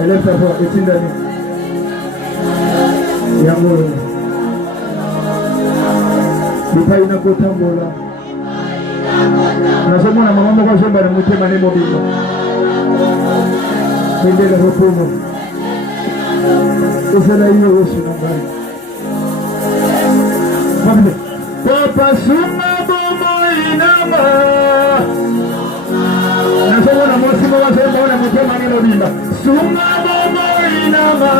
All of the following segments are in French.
Élève ta voix, est-il d'année? Yamour. Bipa ina kotambola. Nasomona mama moko jomba na mutema ne mobimba. Ndele ropomo. Ezala iyo osu na ngai. Papa suma bomo inama. Nasomona mosi moko jomba na mutema ne mobimba. Suma bomo inama.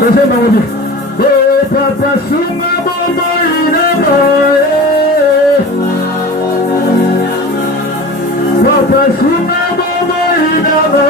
Nasema mobi. Oh papa suma bomo inama. Papa suma bomo inama.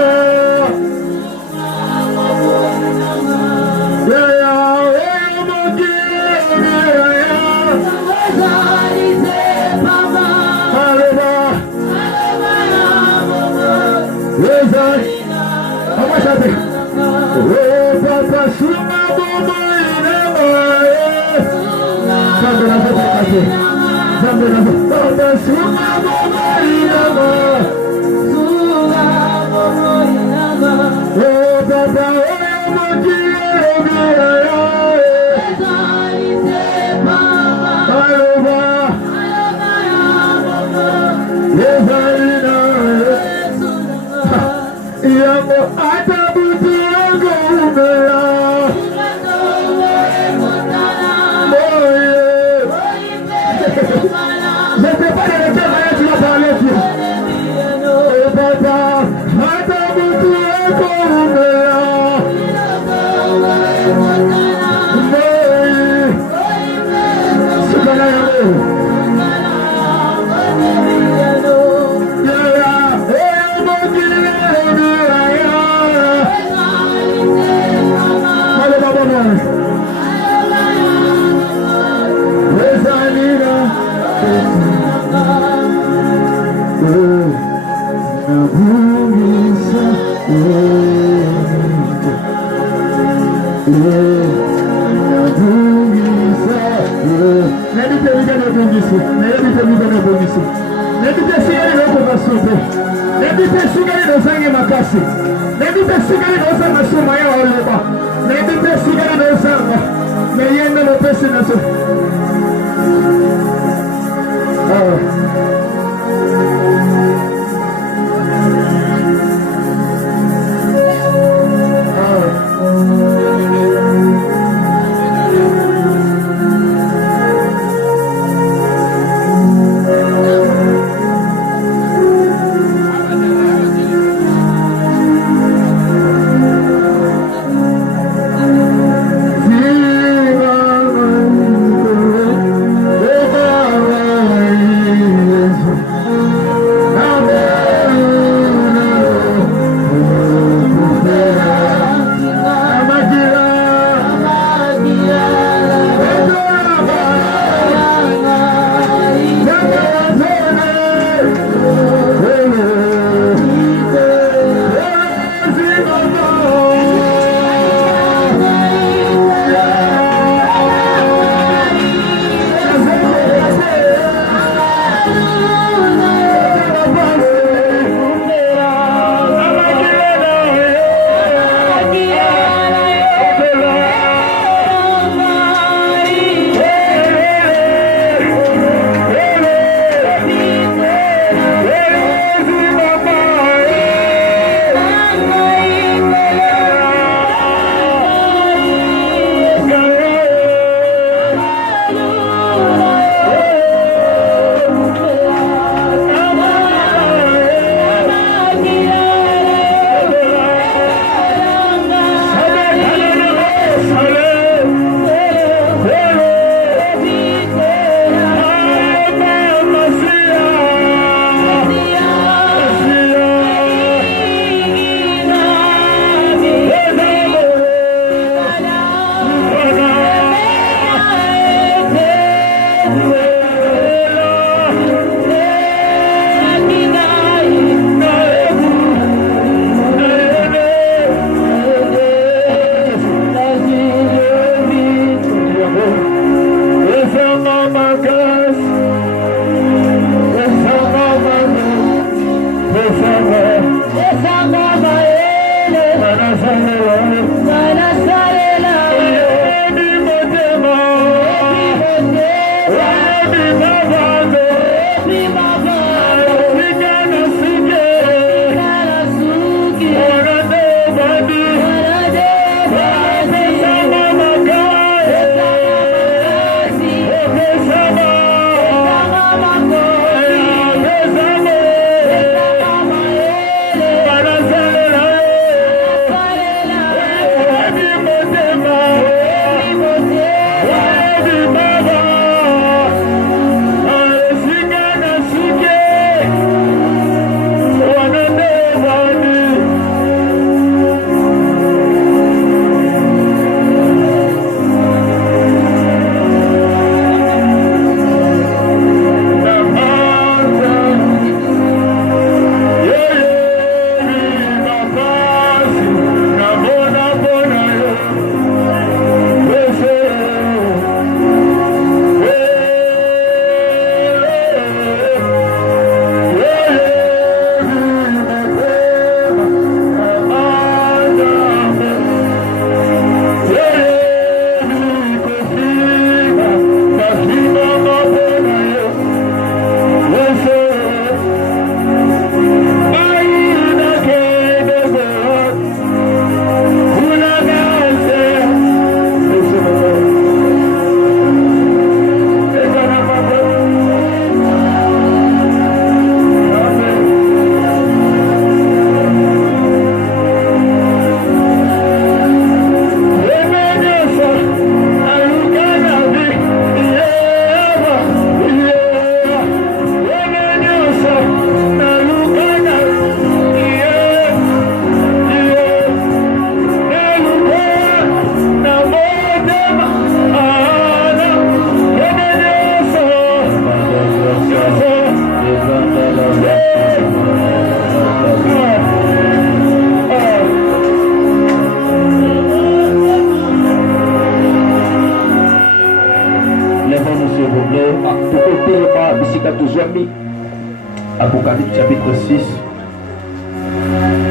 Apocalypse chapitre 6.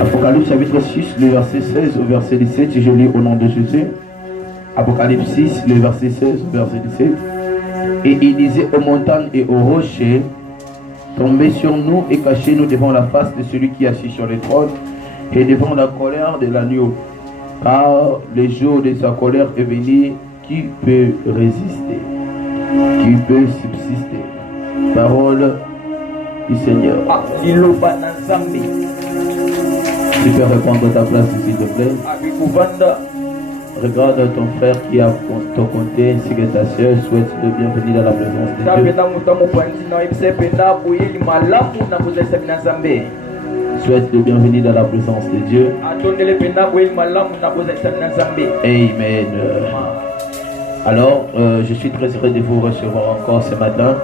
Apocalypse chapitre 6, le verset 16 au verset 17, je lis au nom de Jésus. Apocalypse 6, le verset 16 au verset 17. Et il disait aux montagnes et aux rochers, tombez sur nous et cachez-nous devant la face de celui qui est assis sur le trône et devant la colère de l'agneau. Car le jour de sa colère est venu, qui peut résister? Qui peut subsister? Parole du Seigneur. Tu peux répondre à ta place, s'il te plaît. Regarde ton frère qui a ton côté ainsi que ta soeur. Souhaite le bienvenue dans la présence de Dieu. Souhaite le bienvenue dans la présence de Dieu. Amen. Alors, je suis très heureux de vous recevoir encore ce matin.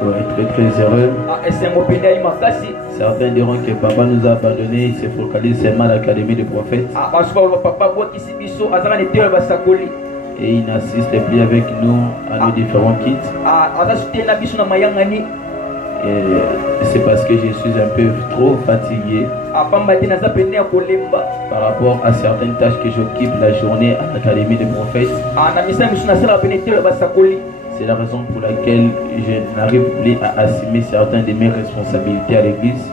Ouais, très heureux. Certains diront que papa nous a abandonnés, il se focalise seulement à l'académie des prophètes. Et il n'assiste plus avec nous à nos différents kits. C'est parce que je suis un peu trop fatigué par rapport à certaines tâches que j'occupe la journée à l'académie des prophètes. C'est la raison pour laquelle je n'arrive plus à assumer certaines de mes responsabilités à l'église.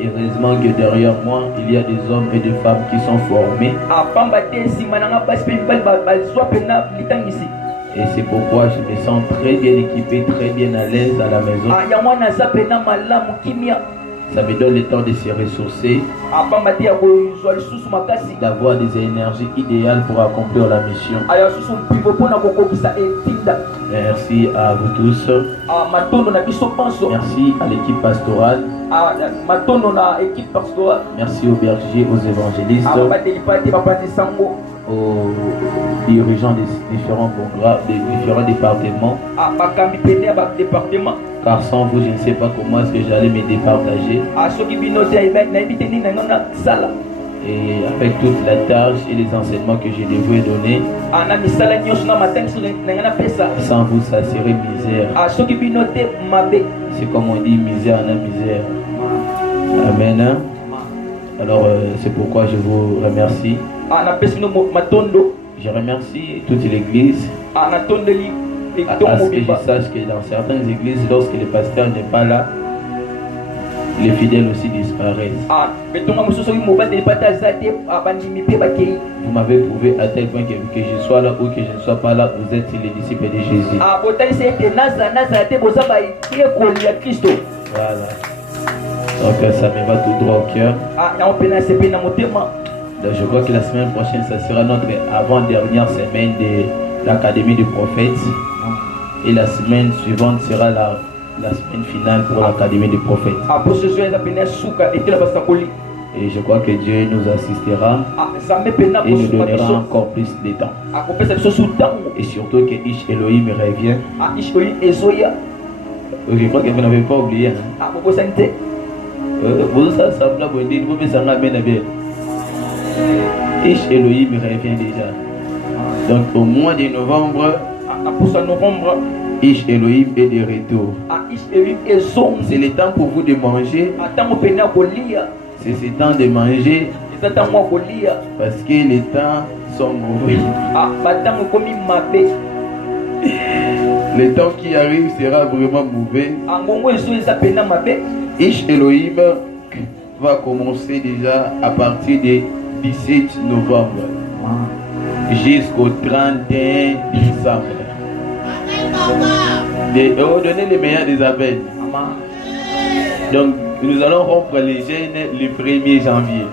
Heureusement que derrière moi, il y a des hommes et des femmes qui sont formés. Et c'est pourquoi je me sens très bien équipé, très bien à l'aise à la maison. Ça me donne le temps de se ressourcer, d'avoir des énergies idéales pour accomplir la mission. Merci à vous tous. Merci à l'équipe pastorale. Merci aux bergers, aux évangélistes, aux dirigeants des différents départements. Car sans vous, je ne sais pas comment est-ce que j'allais me départager. Et avec toute la tâche et les enseignements que j'ai dévoué donner, sans vous, ça serait misère. C'est comme on dit, misère en misère. Amen. Alors, c'est pourquoi je vous remercie. Je remercie toute l'église Ah, natondeli. à ce que je sache que dans certaines églises, lorsque le pasteur n'est pas là, les fidèles aussi disparaissent. Ah, betonga musoso mobile de pata zate abandimi pe bakei. Vous m'avez prouvé à tel point que je sois là ou que je ne sois pas là, vous êtes les disciples de Jésus. Ah, botali c'est naza te bozaba ile koli ya Kristo. Voilà. Donc ça me va tout droit au cœur. Ah, na opena sepe na motema. Donc je crois que la semaine prochaine, ça sera notre avant-dernière semaine de l'Académie du prophète. Et la semaine suivante sera la semaine finale pour l'Académie du prophète. Ah, pour ce soir, la souka et la basakoli. Et je crois que Dieu nous assistera et nous donnera encore plus de temps. Ah, et surtout que Ish Elohim revient. Ah, Ish Elohim Ezoya. Je crois que vous n'avez pas oublié. Hein? Ah, vous savez. Vous savez, ça va vous dire, vous pouvez s'en ramener bien. Ish Elohim revient déjà. Donc au mois de novembre, Ish Elohim est de retour. C'est le temps pour vous de manger. C'est ce temps de manger. Parce que les temps sont mauvais. Le temps qui arrive sera vraiment mauvais. Ish Elohim va commencer déjà à partir du 17 novembre jusqu'au 31 décembre. Donner les meilleurs des appels. Donc nous allons rompre les gènes le 1er janvier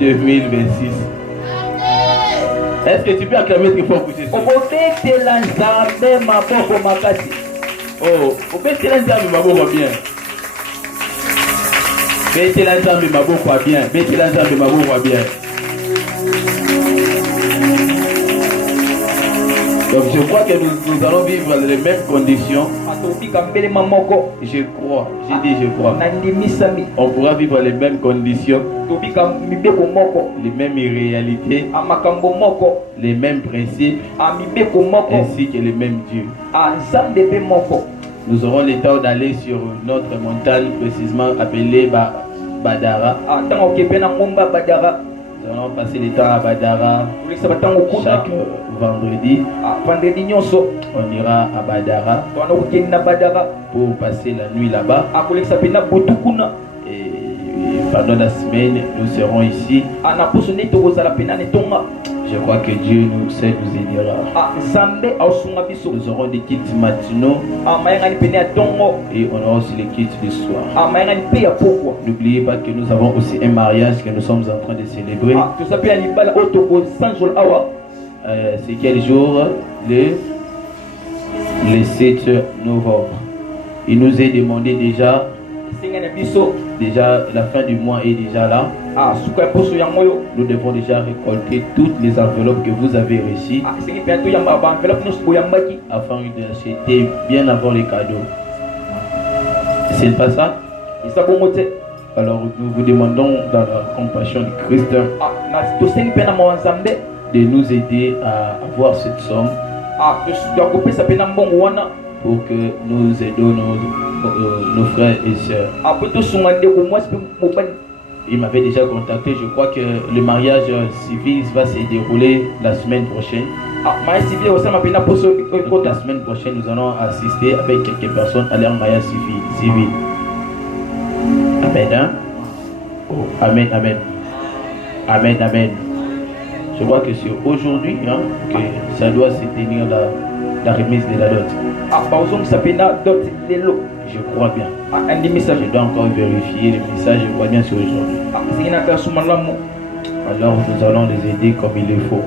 2026. Est-ce que tu peux acclamer très fort pour Jésus? Oh, au fait, c'est l'ensemble maboko bien. Bête l'ensemble maboko bien. Bête l'ensemble maboko bien. Donc je crois que nous allons vivre dans les mêmes conditions. Je crois, j'ai dit je crois. On pourra vivre les mêmes conditions, les mêmes réalités, les mêmes principes, ainsi que les mêmes dieux. Nous aurons le temps d'aller sur notre montagne précisément appelée Badara. Nous allons passer le temps à Badara chaque vendredi. On ira à Badara pour passer la nuit là-bas. Et pendant la semaine, nous serons ici. Je crois que Dieu nous aidera. Nous aurons des kits matinaux et on aura aussi les kits du soir. N'oubliez pas que nous avons aussi un mariage que nous sommes en train de célébrer. C'est quel jour? Le 7 novembre. Il nous est demandé déjà la fin du mois est déjà là. Nous devons déjà récolter toutes les enveloppes que vous avez reçues afin d'acheter bien avant les cadeaux. C'est pas ça? Alors nous vous demandons dans la compassion de Christ de nous aider à avoir cette somme pour que nous aidions nos frères et sœurs. Il m'avait déjà contacté, je crois que le mariage civil va se dérouler la semaine prochaine. La semaine prochaine, nous allons assister avec quelques personnes à leur mariage civil. Amen. Hein? Oh, amen, amen. Amen, amen. Je crois que c'est aujourd'hui que ça doit se tenir la remise de la dot. Je crois bien. Je dois encore vérifier les messages. Je crois bien c'est aujourd'hui. Alors nous allons les aider comme il le faut.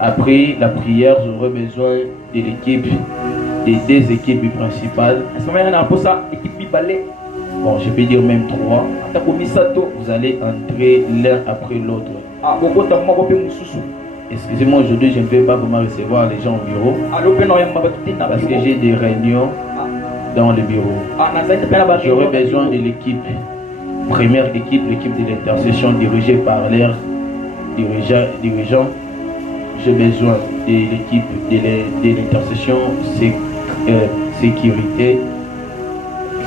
Après la prière, j'aurai besoin de l'équipe, des deux équipes principales. Bon, je peux dire même 3. Vous allez entrer l'un après l'autre. Excusez-moi, aujourd'hui je ne vais pas vraiment recevoir les gens au bureau parce que j'ai des réunions dans le bureau. J'aurai besoin de l'équipe, première équipe, l'équipe de l'intercession dirigée par l'air dirigeant. J'ai besoin de l'équipe de l'intercession sécurité.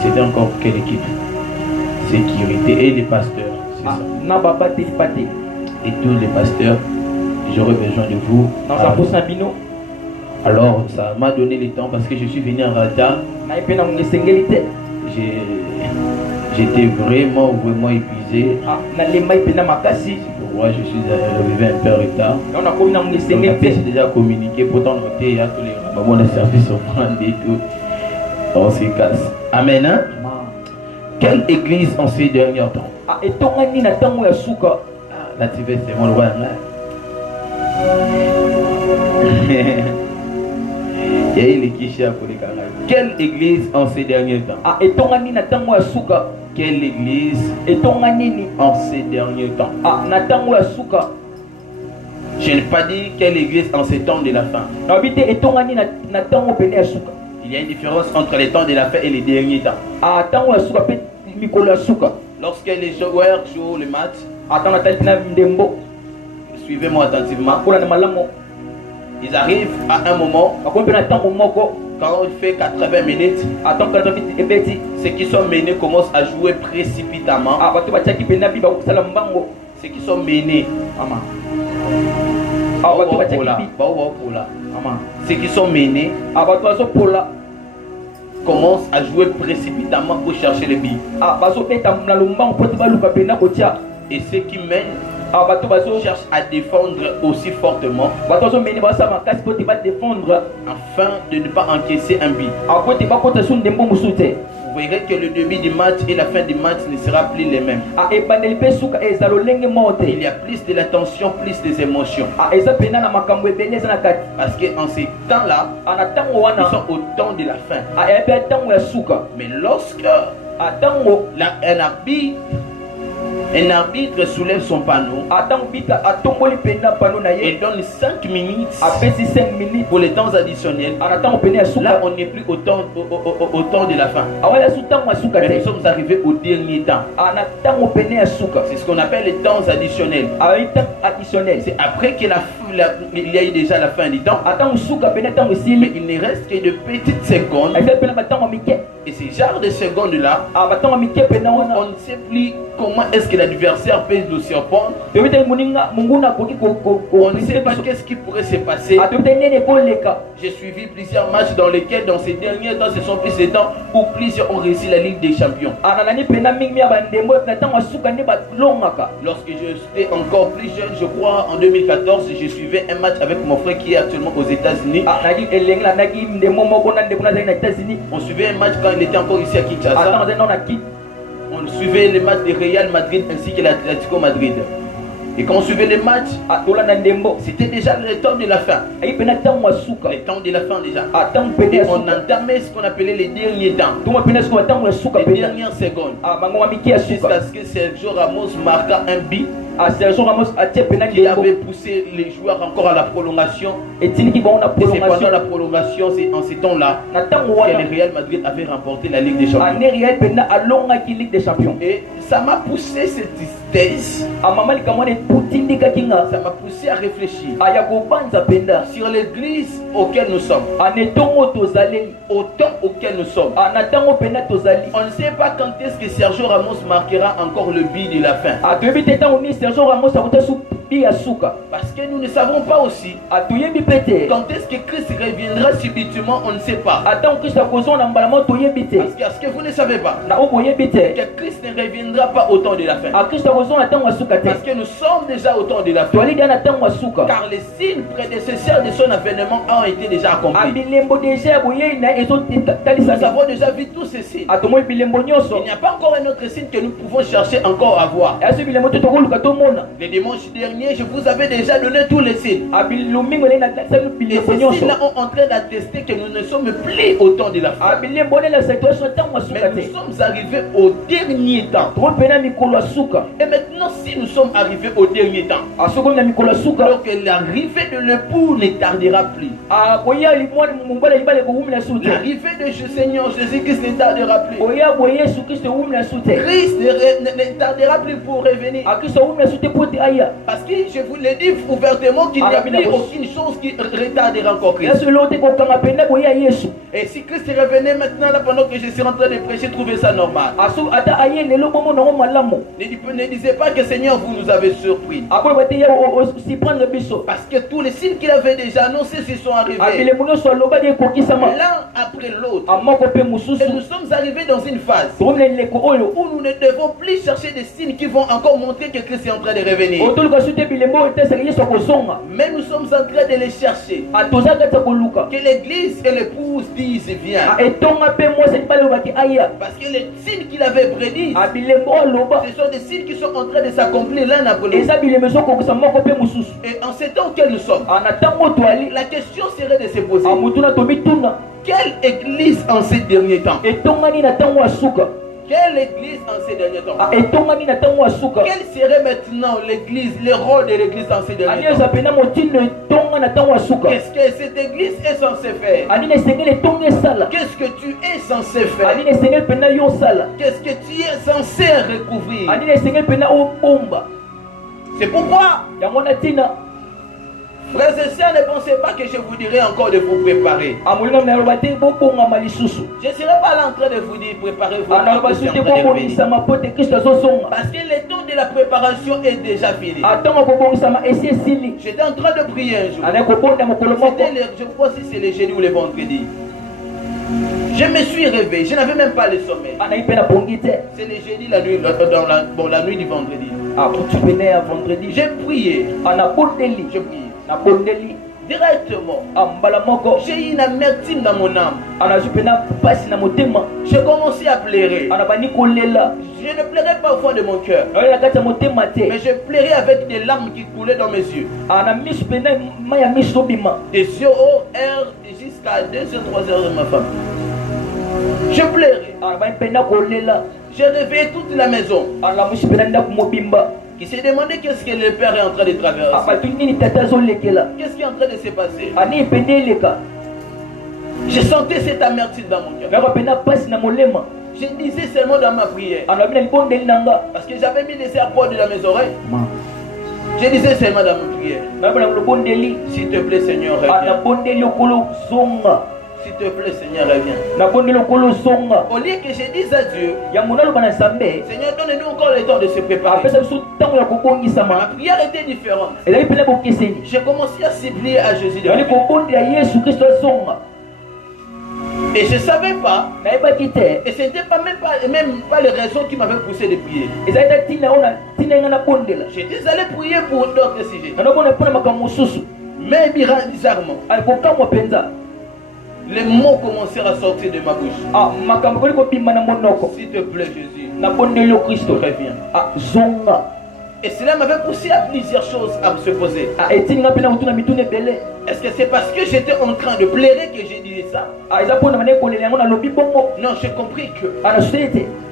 C'était encore quelle équipe? Sécurité et les pasteurs, c'est ça. et tous les pasteurs, j'aurais besoin de vous. Alors ça m'a donné le temps parce que je suis venu en retard. J'étais vraiment épuisé. Moi, je suis arrivé un peu en retard. On a déjà communiqué, pourtant noté, il y a tous les moments de service au monde et tout. On se casse. Amen. Hein? Quelle église en ces derniers temps? Là, tu veux, c'est mon roi. Quelle église en ces derniers temps? Quelle église en ces derniers temps? Je n'ai pas dit quelle église en ces temps de la fin. Il y a une différence entre les temps de la fin et les derniers temps. Lorsque les joueurs jouent le match, suivez-moi attentivement. Ils arrivent à un moment, quand il fait 80 minutes, ceux qui sont menés commencent à jouer précipitamment. Ceux qui sont menés, ceux qui sont menés commencent à jouer précipitamment pour chercher les billes. Et ceux qui mènent cherchent à défendre aussi fortement afin de ne pas encaisser un but. Vous verrez que le début du match et la fin du match ne sera plus les mêmes. Il y a plus de la tension, plus des émotions. Parce qu'en ces temps-là, ils sont au temps de la fin. Mais lorsque un arbitre soulève son panneau et donne 5 minutes pour les temps additionnels. Là, on n'est plus au temps de la fin. Mais nous sommes arrivés au dernier temps. C'est ce qu'on appelle les temps additionnels. C'est après qu'il y a eu déjà la fin du temps. Mais il ne reste que de petites secondes. Et ces genres de secondes-là, on ne sait plus comment est-ce que l'adversaire peut nous surprendre. On ne sait pas qu'est-ce qui pourrait se passer. J'ai suivi plusieurs matchs dans lesquels, dans ces derniers temps, ce sont plus ces temps où plusieurs ont réussi la Ligue des Champions. Lorsque j'étais encore plus jeune, je crois en 2014, je suivais un match avec mon frère qui est actuellement aux États-Unis. On suivait un match quand il était encore ici à Kinshasa. On suivait les matchs de Real Madrid ainsi que l'Atlético Madrid. Et quand on suivait les matchs, c'était déjà le temps de la fin. Le temps de la fin déjà. Et on entamait ce qu'on appelait les derniers temps. Les dernières secondes. Jusqu'à ce que Sergio Ramos marqua un but qui avait poussé les joueurs encore à la prolongation. Et c'est pendant la prolongation, c'est en ces temps-là que le Real Madrid avait remporté la Ligue des Champions. Et ça m'a poussé cette thèse. Ça m'a poussé à réfléchir sur l'église auquel nous sommes, au temps auquel nous sommes. On ne sait pas quand est-ce que Sergio Ramos marquera encore le but de la fin. Parce que nous ne savons pas aussi quand est-ce que Christ reviendra subitement, on ne sait pas. Parce que ce que vous ne savez pas, que Christ ne reviendra pas au temps de la fin. Parce que nous sommes déjà au temps de la fin. Car les signes prédécesseurs de son avènement ont été déjà accomplis. Nous avons déjà vu tous ces signes. Il n'y a pas encore un autre signe que nous pouvons chercher encore à voir. Le dimanche dernier, je vous avais déjà donné tous les signes. Et ces signes-là ont en train d'attester que nous ne sommes plus au temps de la fin. Mais nous sommes arrivés au dernier temps. Et maintenant, si nous sommes arrivés au dernier temps, alors que l'arrivée de l'époux ne tardera plus. L'arrivée de Seigneur Jésus-Christ ne tardera plus. Christ ne tardera plus pour revenir. Parce que je vous l'ai dit ouvertement qu'il n'y a plus aucune chose qui retardera encore Christ. Et si Christ revenait maintenant là pendant que je suis en train de prêcher, trouvez ça normal. Ne disait pas que Seigneur, vous nous avez surpris. Parce que tous les signes qu'il avait déjà annoncés se sont arrivés. L'un après l'autre. Et nous sommes arrivés dans une phase où nous ne devons plus chercher des signes qui vont encore montrer que Christ est en train de revenir. Mais nous sommes en train de les chercher. Que l'église et l'épouse disent viens. Parce que les signes qu'il avait prédits, ce sont des signes qui sont en train de s'accomplir l'un après l'autre. Et en ces temps auxquels nous sommes, la question serait de se poser: quelle église en ces derniers temps? Quelle église en ces derniers temps? Quel serait maintenant l'église, le rôle de l'église en ces derniers temps? Qu'est-ce que cette église est censée faire? Qu'est-ce que tu es censé faire? Qu'est-ce que tu es censé recouvrir? C'est pourquoi, frères et sœurs, ne pensez pas que je vous dirai encore de vous préparer. Je ne serai pas là en train de vous dire préparez-vous. Parce que le temps de la préparation est déjà fini. J'étais en train de prier un jour. Je crois que c'est le jeudi ou le vendredi. Je me suis réveillé, je n'avais même pas le sommeil. C'est le jeudi, la nuit du vendredi. J'ai prié. J'ai prié. Directement, j'ai eu une amertume dans mon âme. J'ai commencé à pleurer. Je ne pleurais pas au fond de mon cœur, mais je pleurais avec des larmes qui coulaient dans mes yeux. Des yeux au air jusqu'à 2h, 3h de ma femme. Je pleurais. J'ai réveillé toute la maison qui s'est demandé qu'est-ce que le père est en train de traverser. Qu'est-ce qui est en train de se passer? Je sentais cette amertume dans mon cœur. Je disais seulement dans ma prière, parce que j'avais mis les AirPods dans mes oreilles. Je disais seulement dans ma prière, s'il te plaît Seigneur, reviens. S'il te plaît Seigneur, reviens. Au lieu que je dise à Dieu, Seigneur, donne-nous encore le temps de se préparer. Ma prière était différente. J'ai commencé à supplier à Jésus de revenir. Et je ne savais pas, et ce n'était même pas les raisons qui m'avaient poussé de prier. J'étais allé prier pour d'autres sujets. Mais bizarrement, les mots commencèrent à sortir de ma bouche. S'il te plaît Jésus, reviens. Et cela m'avait poussé à plusieurs choses à se poser. Est-ce que c'est parce que j'étais en train de pleurer que j'ai dit ça? Non, j'ai compris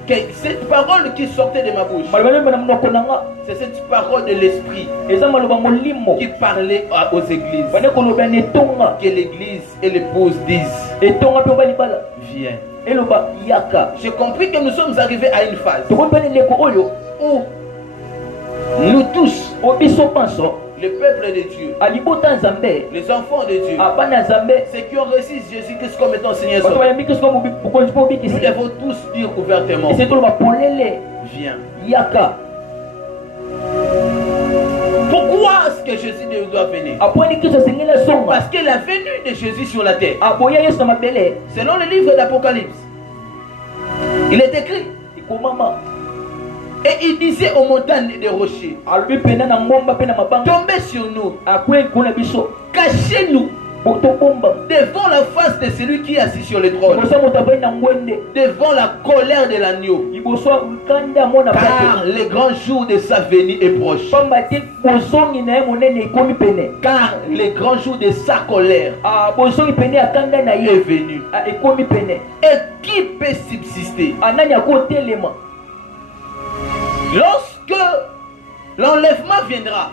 que cette parole qui sortait de ma bouche, c'est cette parole de l'esprit qui parlait aux églises. Que l'église et l'épouse disent viens. J'ai compris que nous sommes arrivés à une phase où nous tous, le peuple de Dieu, les enfants de Dieu, ceux qui ont reçu Jésus-Christ comme étant Seigneur, nous devons tous dire ouvertement viens. Pourquoi est-ce que Jésus doit venir? Parce que la venue de Jésus sur la terre, selon le livre d'Apocalypse, il est écrit, et il disait aux montagnes des rochers, tombez sur nous, cachez-nous devant la face de celui qui est assis sur le trône, devant la colère de l'agneau, car le grand jour de sa venue est proche. Car le grand jour de sa colère est venu. Et qui peut subsister? Lorsque l'enlèvement viendra,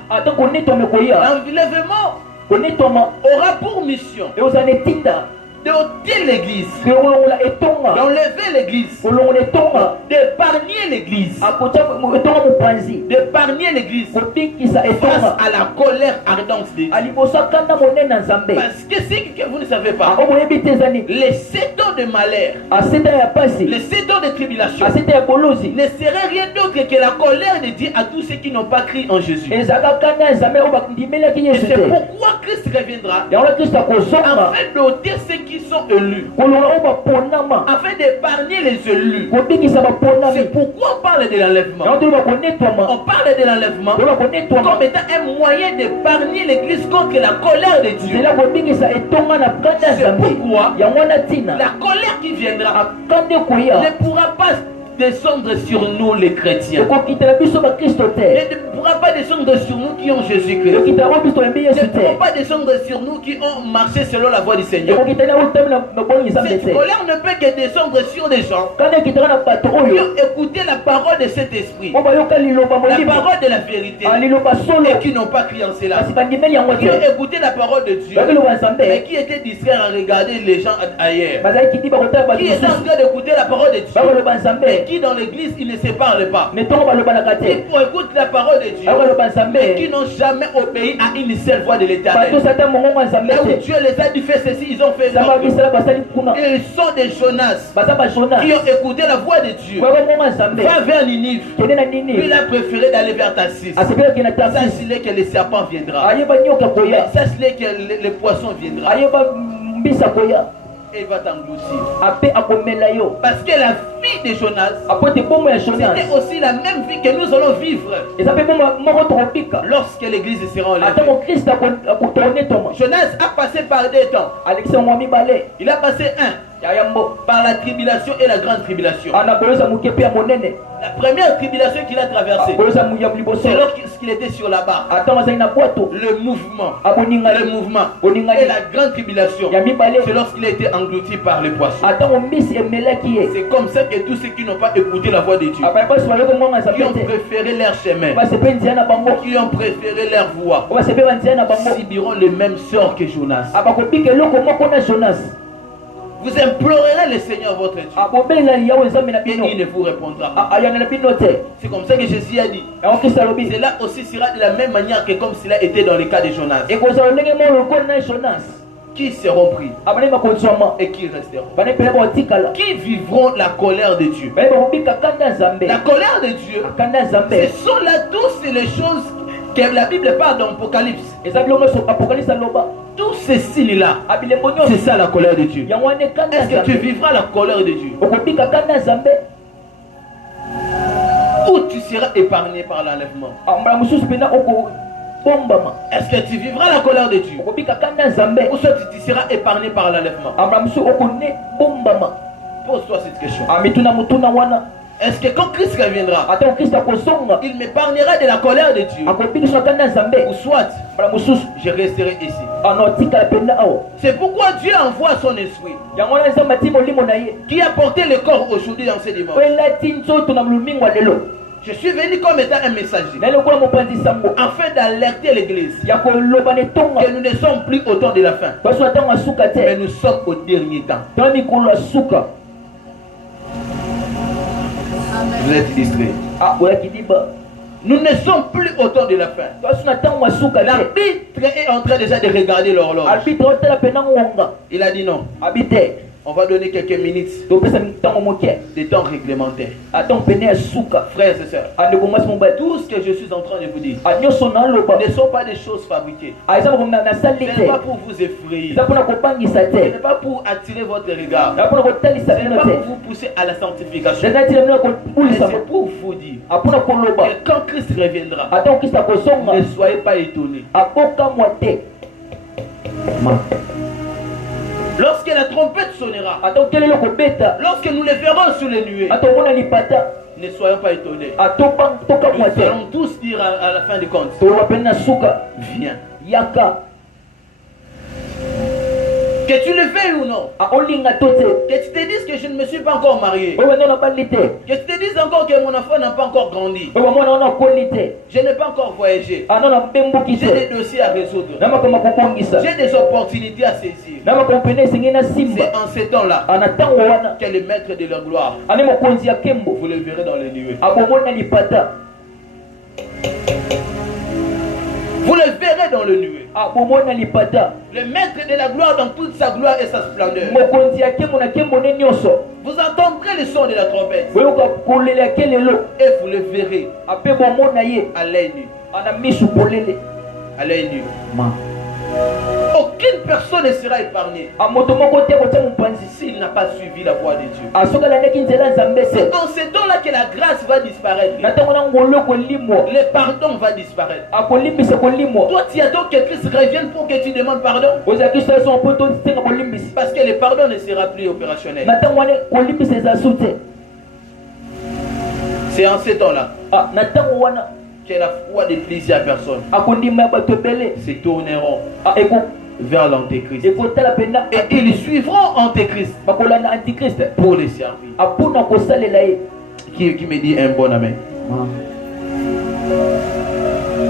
l'enlèvement aura pour mission d'ôter l'église, d'enlever l'église, d'épargner l'église, d'épargner l'église face à la colère ardente de Dieu. Parce que si vous ne savez pas. Les 7 ans de malheur, les 7 ans de tribulation ne seraient rien d'autre que la colère de Dieu à tous ceux qui n'ont pas cru en Jésus. Et c'est pourquoi Christ reviendra afin d'ôter ceux qui sont élus, afin d'épargner les élus. C'est pourquoi on parle de l'enlèvement. On parle de l'enlèvement comme étant un moyen d'épargner l'église contre la colère de Dieu. C'est pourquoi la colère qui viendra ne pourra pas descendre sur nous les chrétiens. Ne pourra pas descendre sur nous qui ont Jésus-Christ. Ne pourra pas descendre sur nous qui ont marché selon la voie du Seigneur. Cette colère ne peut que descendre sur des gens qui ont écouté la parole de cet esprit, la parole de la vérité, et qui n'ont pas crié en cela, qui ont écouté la parole de Dieu, mais qui étaient distraits à regarder les gens ailleurs, qui étaient en train d'écouter la parole de Dieu, mais qui dans l'église ils ne se parlent pas, qui écoutent la parole de Dieu, mais qui n'ont jamais obéi à une seule voix de l'Éternel. Là où Dieu les a dit faire ceci, ils ont fait ça. Ils sont des Jonas qui ont écouté la voix de Dieu. Va vers Ninive. Il a préféré d'aller vers Tarsis. Sache-le que le serpent viendra. Sache-le que le poisson viendra. Et il va t'engloutir. Parce que la vie de Jonas, c'était aussi la même vie que nous allons vivre lorsque l'église sera enlevée. Jonas a passé par des temps. Il a passé par la tribulation et la grande tribulation. La première tribulation qu'il a traversée, c'est lorsqu'il était sur la barre. Le mouvement et la grande tribulation, c'est lorsqu'il a été englouti par les poissons. C'est comme ça que tous ceux qui n'ont pas écouté la voix de Dieu, qui ont préféré leur chemin, qui ont préféré leur voix, subiront le même sort que Jonas. Vous implorerez le Seigneur votre Dieu et il ne vous répondra pas. C'est comme ça que Jésus a dit. Cela aussi sera de la même manière que comme cela était dans le cas de Jonas. Qui seront pris et qui resteront, qui vivront la colère de Dieu. La colère de Dieu, ce sont là tous les choses que la Bible parle dans l'Apocalypse. Tous ces signes-là, c'est ça la colère de Dieu. Est-ce que tu vivras la colère de Dieu ou tu seras épargné par l'enlèvement? Est-ce que tu vivras la colère de Dieu ou soit tu seras épargné par l'enlèvement? Pose-toi cette question. Est-ce que quand Christ reviendra, il m'épargnera de la colère de Dieu, ou soit je resterai ici? C'est pourquoi Dieu envoie son esprit qui a porté le corps aujourd'hui dans ce dimanche. Je suis venu comme étant un messager afin d'alerter l'église que nous ne sommes plus au temps de la fin, mais nous sommes au dernier temps. Vous êtes distrait. Nous ne sommes plus au temps de la fin. L'arbitre est en train déjà de regarder l'horloge. Il a dit non. On va donner quelques minutes de temps réglementaire. Frères et sœurs, tout ce que je suis en train de vous dire ne sont pas des choses fabriquées. Ce n'est pas pour vous effrayer. Ce n'est pas pour attirer votre regard. Ce n'est pas pour vous pousser à la sanctification. C'est pour vous dire que quand Christ reviendra, ne soyez pas étonnés. Lorsque la trompette sonnera, lorsque nous les verrons sur les nuées, ne soyons pas étonnés. Nous allons tous dire à la fin du compte, viens. Que tu le veuilles ou non, que tu te dises que je ne me suis pas encore marié, que tu te dises encore que mon enfant n'a pas encore grandi, je n'ai pas encore voyagé, j'ai des dossiers à résoudre, j'ai des opportunités à saisir. C'est en ces temps-là que le maître de la gloire, vous le verrez dans les nuées. Vous le verrez dans le nuée. abomona lipata Le maître de la gloire dans toute sa gloire et sa splendeur. mokonzi ya nkembo na nkembo ne nyonso Vous entendrez le son de la trompette. boyoka kolela ke lelo Et vous le verrez ape bomona ye à l'œil nu. ana misu polele À l'œil nu. Aucune personne ne sera épargnée moto moko te kotia mopanzi s'il n'a pas suivi la voie de Dieu. asoki alandaki nzela nzambe C'est se dans ce temps-là que la grâce va disparaître. na ntango na ngolo kolimwa Le pardon va disparaître. akolimbisa kolimwa Toi, tu attends que Christ revienne pour que tu demandes pardon. ozalaki so yaso mpo totenga kolimbisi Parce que le pardon ne sera plus opérationnel. na ntango wana kolimbisa eza su te C'est en ce temps-là na ntango wana que la foi de plusieurs personnes akondima ya bato ebele se tourneront vers l'Antéchrist. ekotala mpena Et ils suivront Antéchrist bakolanda antichrist pour les servir. apona kosalela ye Qui me dit un bon amen?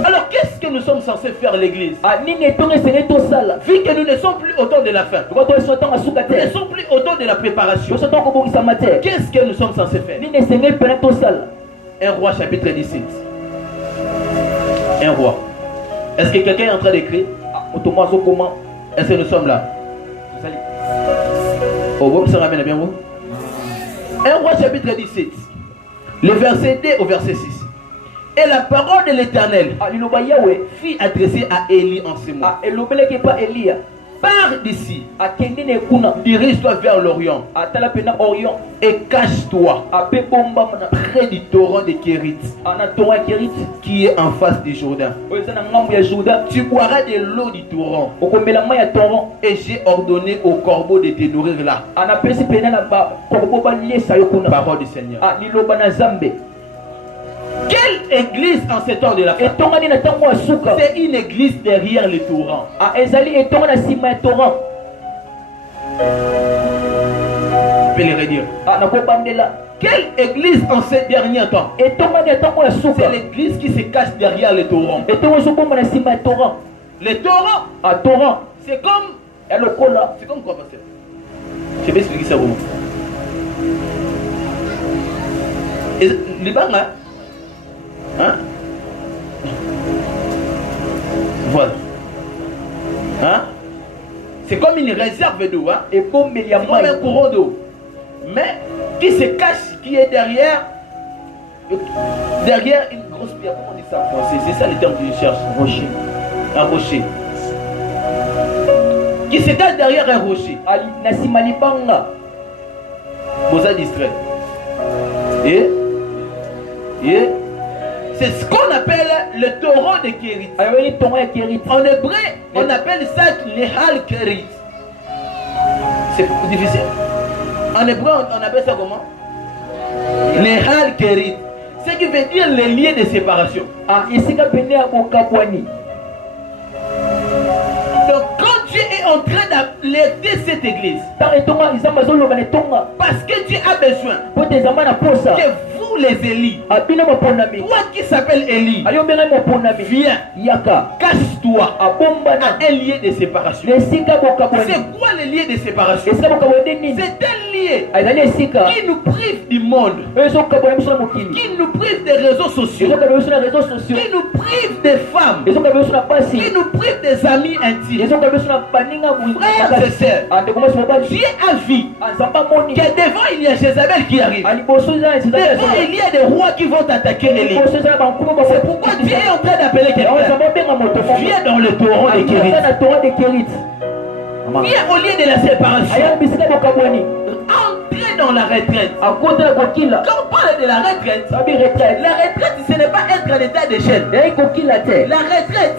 Alors, qu'est-ce que nous sommes censés faire l'église? nini etongo esengeli tosala Vu que nous ne sommes plus au temps de la fin, lokola toyeso ntango asuka nous ne te sommes plus au temps de la préparation, toyeso ntango kobongisama te qu'est-ce que nous sommes censés faire? nini esengeli mpena tosala 1 Roi chapitre 17. 1 Roi. Est-ce que quelqu'un est en train d'écrire? moto mo azokoma Est-ce que nous sommes là? tozali Oh, vous me ramène bien vous? 1 Roi chapitre 17. Le verset 2 au verset 6. Et la parole de l'Éternel liloba yawe fut adressée à Élie en ces mots. elobelaki epa eliya Pars d'ici, akende na ekuna dirige-toi vers l'Orient atala mpena orient et cache-toi ape bombamana près du torrent de Kérit na toron ya kerite qui est en face du Jourdain. oyo eza na ngambo ya jourdain Tu boiras de l'eau du torrent okomela mai ya toron et j'ai ordonné aux corbeaux de te nourrir là. anapesi mpena na bakorbo baliesa yo kuna Parole du Seigneur. liloba na nzambe Quelle église en ce temps de la fin? etongani na ntango ya suka C'est une église derrière les torrents. ezali etongo na nsima ya toron Je vais le redire. nakobandela Quelle église en ces derniers temps? etongani ya ntango ya C'est suka l'église qui se cache derrière les torrents. etongo ezobomba na nsima ya toron Les torrents, toron c'est comme... ya lokola C'est comme quoi, pasteur? Je vais expliquer ça vraiment. Les bancs, hein? Voilà. Hein? C'est comme une réserve d'eau, hein? ebombeli ya C'est comme un mai courant d'eau. Mais qui se cache, qui est derrière une grosse pierre. Comment on dit ça en français? C'est ça le terme que je cherche. rocher Un rocher. Qui se cache derrière un rocher. na nsima libanga Vous êtes distrait. Et c'est ce qu'on appelle le torrent de Kérit. ayoli toron ya kerite En hébreu, on appelle ça Nehal Kérit. C'est difficile. En hébreu, on appelle ça comment? Nehal Kérit. Ce qui veut dire les liens de séparation. esika pene ya bokabwani Donc quand Dieu est en train d'alerter cette église, ntango etongo nzambe azoloba na etonga parce que Dieu a besoin po te nzambe na posa que vous les Élie, bino moponami toi qui s'appelle Élie, ayobengani moponami viens, yaka cache-toi abombana à un lien de séparation. na esika bokabwani C'est quoi le lien de séparation? esika bokabwani nde nini C'est un lien ezali esika qui nous prive du monde, oyo ezokabwana biso na mokili qui nous prive des réseaux sociaux, ezokabela biso na réseaux sociaux qui nous prive des femmes, ezokabela biso na basi qui nous prive des amis intimes. ezokabela biso na baninga Frères et sœurs, ndeko mwasi mobali Dieu a vu nzambe amoni que devant il y a Jézabel qui arrive. liboso eza na Devant il y a des rois qui vont attaquer les lignes. liboso eza na bankuma C'est pourquoi Dieu est en train d'appeler quelqu'un. nzambe abenga moto Viens dans le torrent de Kérit. na toron de kerite Viens au lieu de la séparation. aya bisika bokabwani Entrez dans la retraite. akotela kokila Quand on parle de la retraite, sabi retraite la retraite, ce n'est pas être en état de chaîne. eyi kokila te La retraite,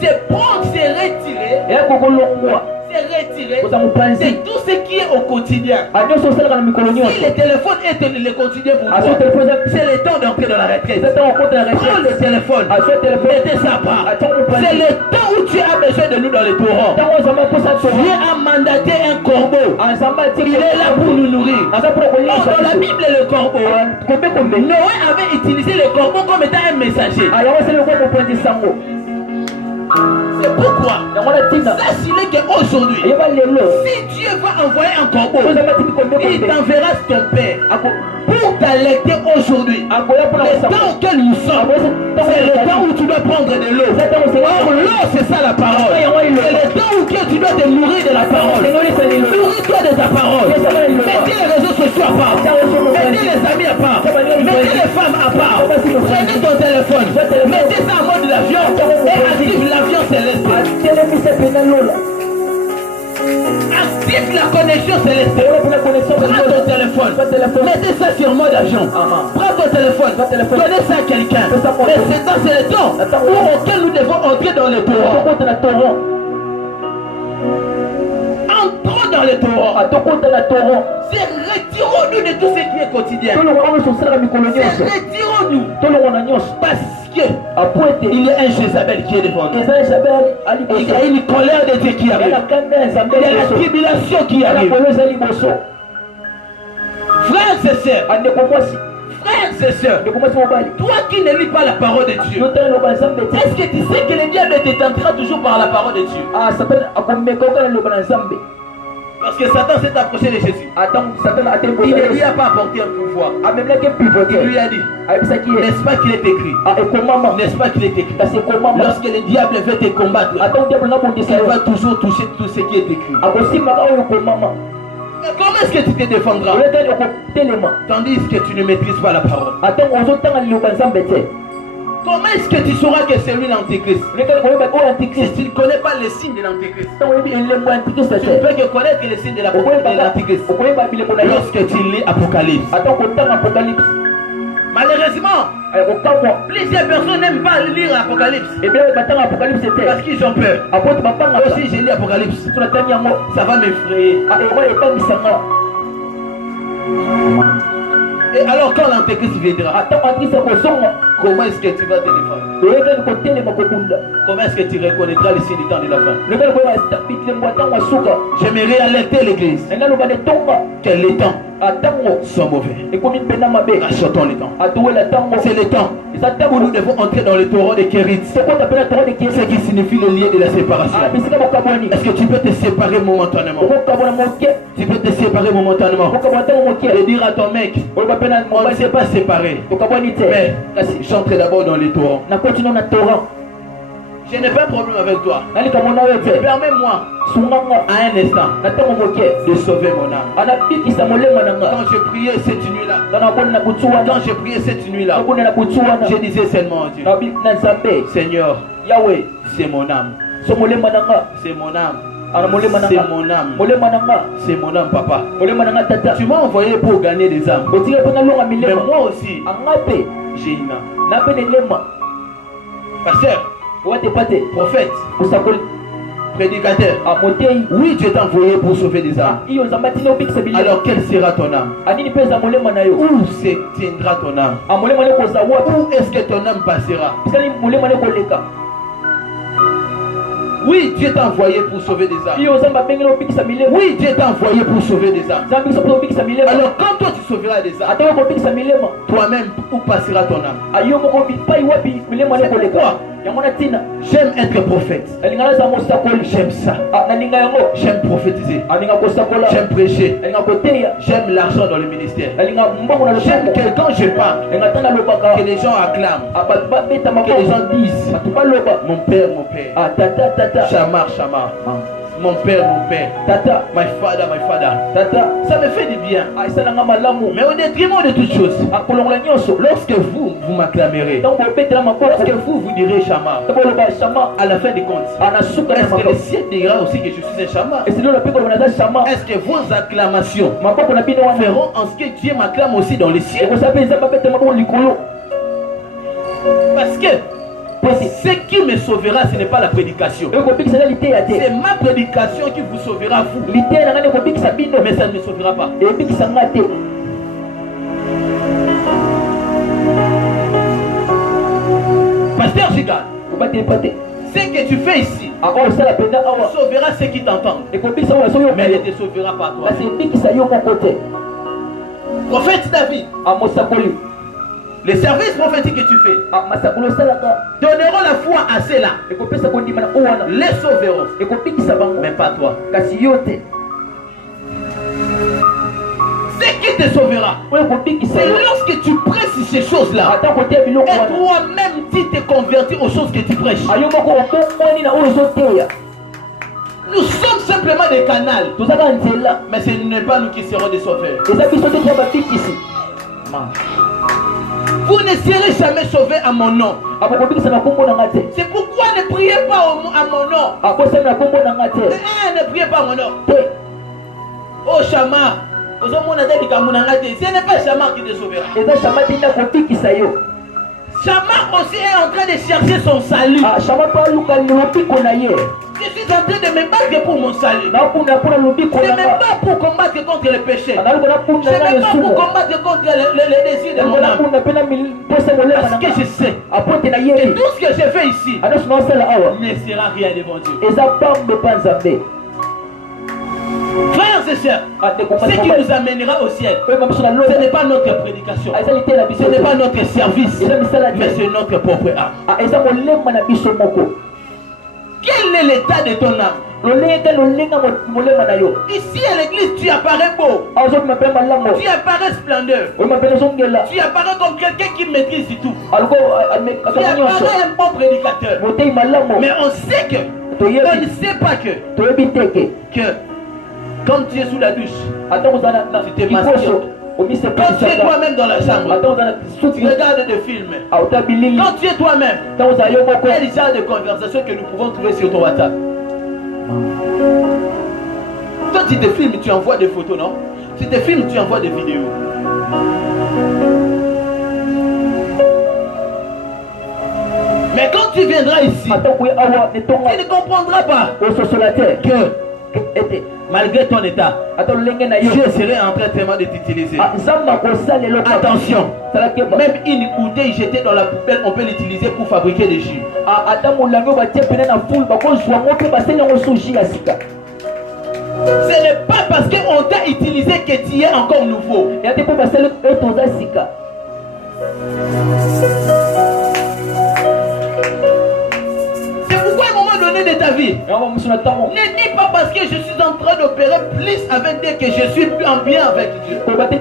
c'est prendre, c'est retirer, eya kokolongwa c'est retirer koza mopanzi c'est tout ce qui est au quotidien. nyonso osalaka na mikolo Si nyonso le téléphone est le quotidien pour azwa toi, telefone eza c'est le temps d'entrer dans la retraite. eza ntango akota na Prends retraite le téléphone, azwa telefone mettez ça à part. atanga C'est mopanzi le temps où tu as besoin de nous dans les torrents. ntango nzambe aposa Dieu a mandaté un corbeau. nzambe Il est là pour nous nourrir. aza mpona Or, koliisa dans la Bible, le corbeau, kombe Noé avait utilisé le corbeau comme étant un messager. yango asali lokola mopanzi sango C'est pourquoi sachez qu'aujourd'hui, si Dieu va envoyer un corbeau, il t'enverra ton père pour t'allaiter aujourd'hui. Le temps auquel nous sommes, c'est le temps où tu dois prendre de l'eau. Or, l'eau, c'est ça la parole. C'est le temps où tu dois te nourrir de la parole. Nourris-toi de ta parole. Mettez les réseaux sociaux à part. Mettez les amis à part. Mettez les femmes à part. Prenez ton téléphone. Mettez ça en mode d'avion et active l'avion céleste. Active la connexion céleste. Prends ton téléphone. Mettez ça sur mode avion. Prends ton téléphone. Donnez ça à quelqu'un. Mais c'est le temps auquel nous devons entrer dans le torrent. Entrons dans le torrent. Retirons-nous de tout ce qui est quotidien. Retirons-nous. Parce qu'il y a un Jézabel qui est devant nous. Il y a une colère de Dieu qui arrive. Il y a la tribulation qui arrive. Frères et sœurs, toi qui ne lis pas la parole de Dieu, est-ce que tu sais que le diable te tentera toujours par la parole de Dieu? Parce que Satan s'est approché de Jésus. Il ne lui a pas apporté un pouvoir. Il lui a dit, n'est-ce pas qu'il est écrit? N'est-ce pas qu'il est écrit? Lorsque le diable veut te combattre, il va toujours toucher tout ce qui est écrit. Mais comment est-ce que tu te défendras tandis que tu ne maîtrises pas la parole? Comment est-ce que tu sauras que c'est lui l'antéchrist? Si tu ne connais pas les signes de l'antéchrist, tu ne peux que connaître les signes de l'antéchrist lorsque tu lis Apocalypse. Malheureusement, plusieurs personnes n'aiment pas lire l'Apocalypse parce qu'ils ont peur. Moi aussi j'ai lu Apocalypse, ça va m'effrayer. Et alors quand l'antéchrist viendra, comment est-ce que tu vas te défendre? Comment est-ce que tu reconnaîtras les signes du temps de la fin? J'aimerais alerter l'église que les temps sont mauvais. Achetons les temps. C'est le temps où nous devons entrer dans le torrent de Kérit. Ce qui signifie le lien de la séparation. Est-ce que tu peux te séparer momentanément? Tu peux te séparer momentanément et dire à ton mec, on ne s'est pas séparé, mais j'entre d'abord dans le torrent. Je n'ai pas de problème avec toi. Permets-moi à un instant de sauver mon âme. Quand je priais cette nuit-là, je disais seulement à Dieu, Seigneur, Yahweh, c'est mon âme. C'est mon âme. C'est mon âme. C'est mon âme, papa. Tu m'as envoyé pour gagner des âmes. Mais moi aussi, j'ai une âme. Pasteur, prophète, prédicateur, oui, Dieu t'a envoyé pour sauver des âmes. Alors quelle sera ton âme? Où s'éteindra ton âme? Où est-ce que ton âme passera? Oui, Dieu t'a envoyé pour sauver des âmes. Oui, Dieu t'a envoyé pour sauver des âmes. Alors quand toi tu sauveras des âmes, toi-même, où passera ton âme? C'est pourquoi j'aime être prophète. J'aime ça. J'aime prophétiser. J'aime prêcher. J'aime l'argent dans le ministère. J'aime que quand je parle, que les gens acclament, que les gens disent, mon père, mon père. Chamar, chamar. Mon père, Tata, my father, Tata, ça me fait du bien. Mais au détriment de toutes choses, lorsque vous m'acclamerez, lorsque vous direz Chamar, à la fin des comptes, est-ce que le ciel dira aussi que je suis un Chamar? Est-ce que vos acclamations feront en ce que Dieu m'acclame aussi dans les cieux? Parce que ce qui me sauvera, ce n'est pas la prédication. C'est ma prédication qui vous sauvera, vous. Mais ça ne me sauvera pas. Pasteur Gigal, ce que tu fais ici sauvera ceux qui t'entendent, mais ne te sauvera pas toi. Prophète David, Les services prophétiques que tu fais donneront la foi à ceux-là. Les sauveront. Mais pas toi. Ce qui te sauvera, c'est lorsque tu prêches ces choses-là. Et toi-même, tu te convertis aux choses que tu prêches. Nous sommes simplement des canaux. Mais ce n'est pas nous qui serons des sauveurs. Vous ne serez jamais sauvés à mon nom. C'est pourquoi ne priez pas à mon nom. Ne priez pas à mon nom. Oh Chamar, ce n'est pas Chamar qui te sauvera. Chamar aussi est en train de chercher son salut. Je suis en train de me battre pour mon salut. Je ne me bats pour combattre contre le péché. Je ne me bats pour combattre contre les désirs de mon âme. Parce que je sais que tout ce que j'ai fait ici ne sera rien devant Dieu. Frères et sœurs, ce qui nous amènera au ciel, ce n'est pas notre prédication, ce n'est pas notre service, mais c'est notre propre âme. Quel est l'état de ton âme? Ici à l'église, tu apparais beau, tu apparais splendeur, tu apparais comme quelqu'un qui maîtrise tout, tu apparais un bon prédicateur. Mais on sait que, on ne sait pas que quand tu es sous la douche, tu te masturbes. Quand tu es toi-même dans la chambre, tu regardes des films. Quand tu es toi-même, quel genre de conversation que nous pouvons trouver sur ton WhatsApp? Quand tu te filmes, tu envoies des photos, non? Tu te filmes, tu envoies des vidéos. Mais quand tu viendras ici, tu ne comprendras pas que malgré ton état, Dieu serait en train de t'utiliser. Attention, même une bouteille jetée dans la poubelle, on peut l'utiliser pour fabriquer des jus. Ce n'est pas parce qu'on t'a utilisé que tu es encore nouveau. De ta vie. Ne dis pas parce que je suis en train d'opérer plus avec Dieu que je suis plus en bien avec Dieu. Ne dis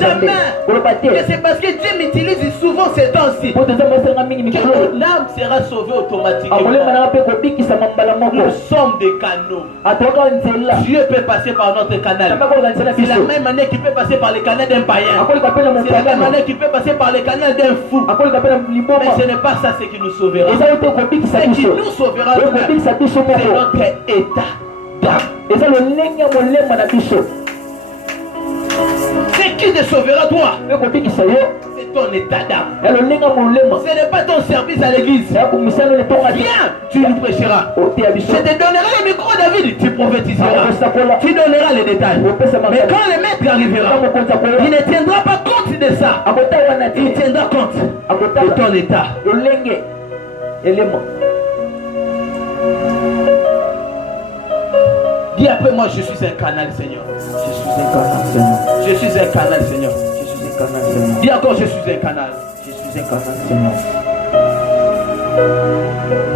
jamais que c'est parce que Dieu m'utilise souvent ces temps-ci que mon âme sera sauvée automatiquement. Nous sommes des canaux. Dieu peut passer par notre canal. C'est la même manière qu'il peut passer par le canal d'un païen. C'est la même manière qu'il peut passer par le canal d'un fou. Mais ce n'est pas ça ce qui nous sauvera. Ce qui nous sauvera, c'est notre état d'âme. Ce qui te sauvera toi, c'est ton état d'âme. Ce n'est pas ton service à l'église. Viens, tu nous prêcheras. Je te donnerai le micro, David, tu prophétiseras. Tu donneras les détails. Mais quand le maître arrivera, il ne tiendra pas compte de ça. Il tiendra compte de ton état. Dis après moi, je suis un canal, Seigneur. Je suis un canal, Seigneur. Dis encore, je suis un canal.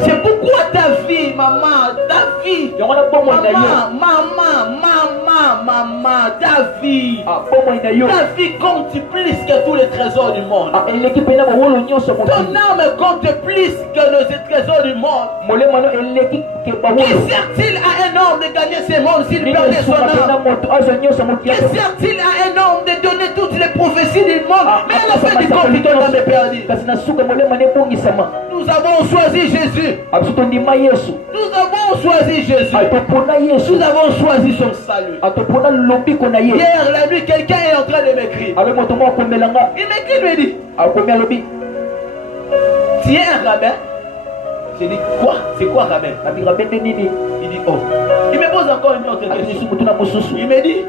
C'est pourquoi ta vie, maman, ta vie, maman, ta vie compte plus que tous les trésors du monde. Ton âme compte plus que les trésors du monde. Que sert-il à un homme de gagner ce monde s'il perdait son âme? Que sert-il à un homme de donner toutes les prophéties du monde, mais à la fin du compte, il donne l'âme perdue? Nous avons choisi Jésus. Nous avons choisi Jésus. Nous avons choisi son salut. Hier, la nuit, quelqu'un est en train de m'écrire. Il m'écrit, il me dit, tu es un rabbin? J'ai dit, quoi? C'est quoi rabbin? Il dit, oh. Il me pose encore une autre question. Il me dit,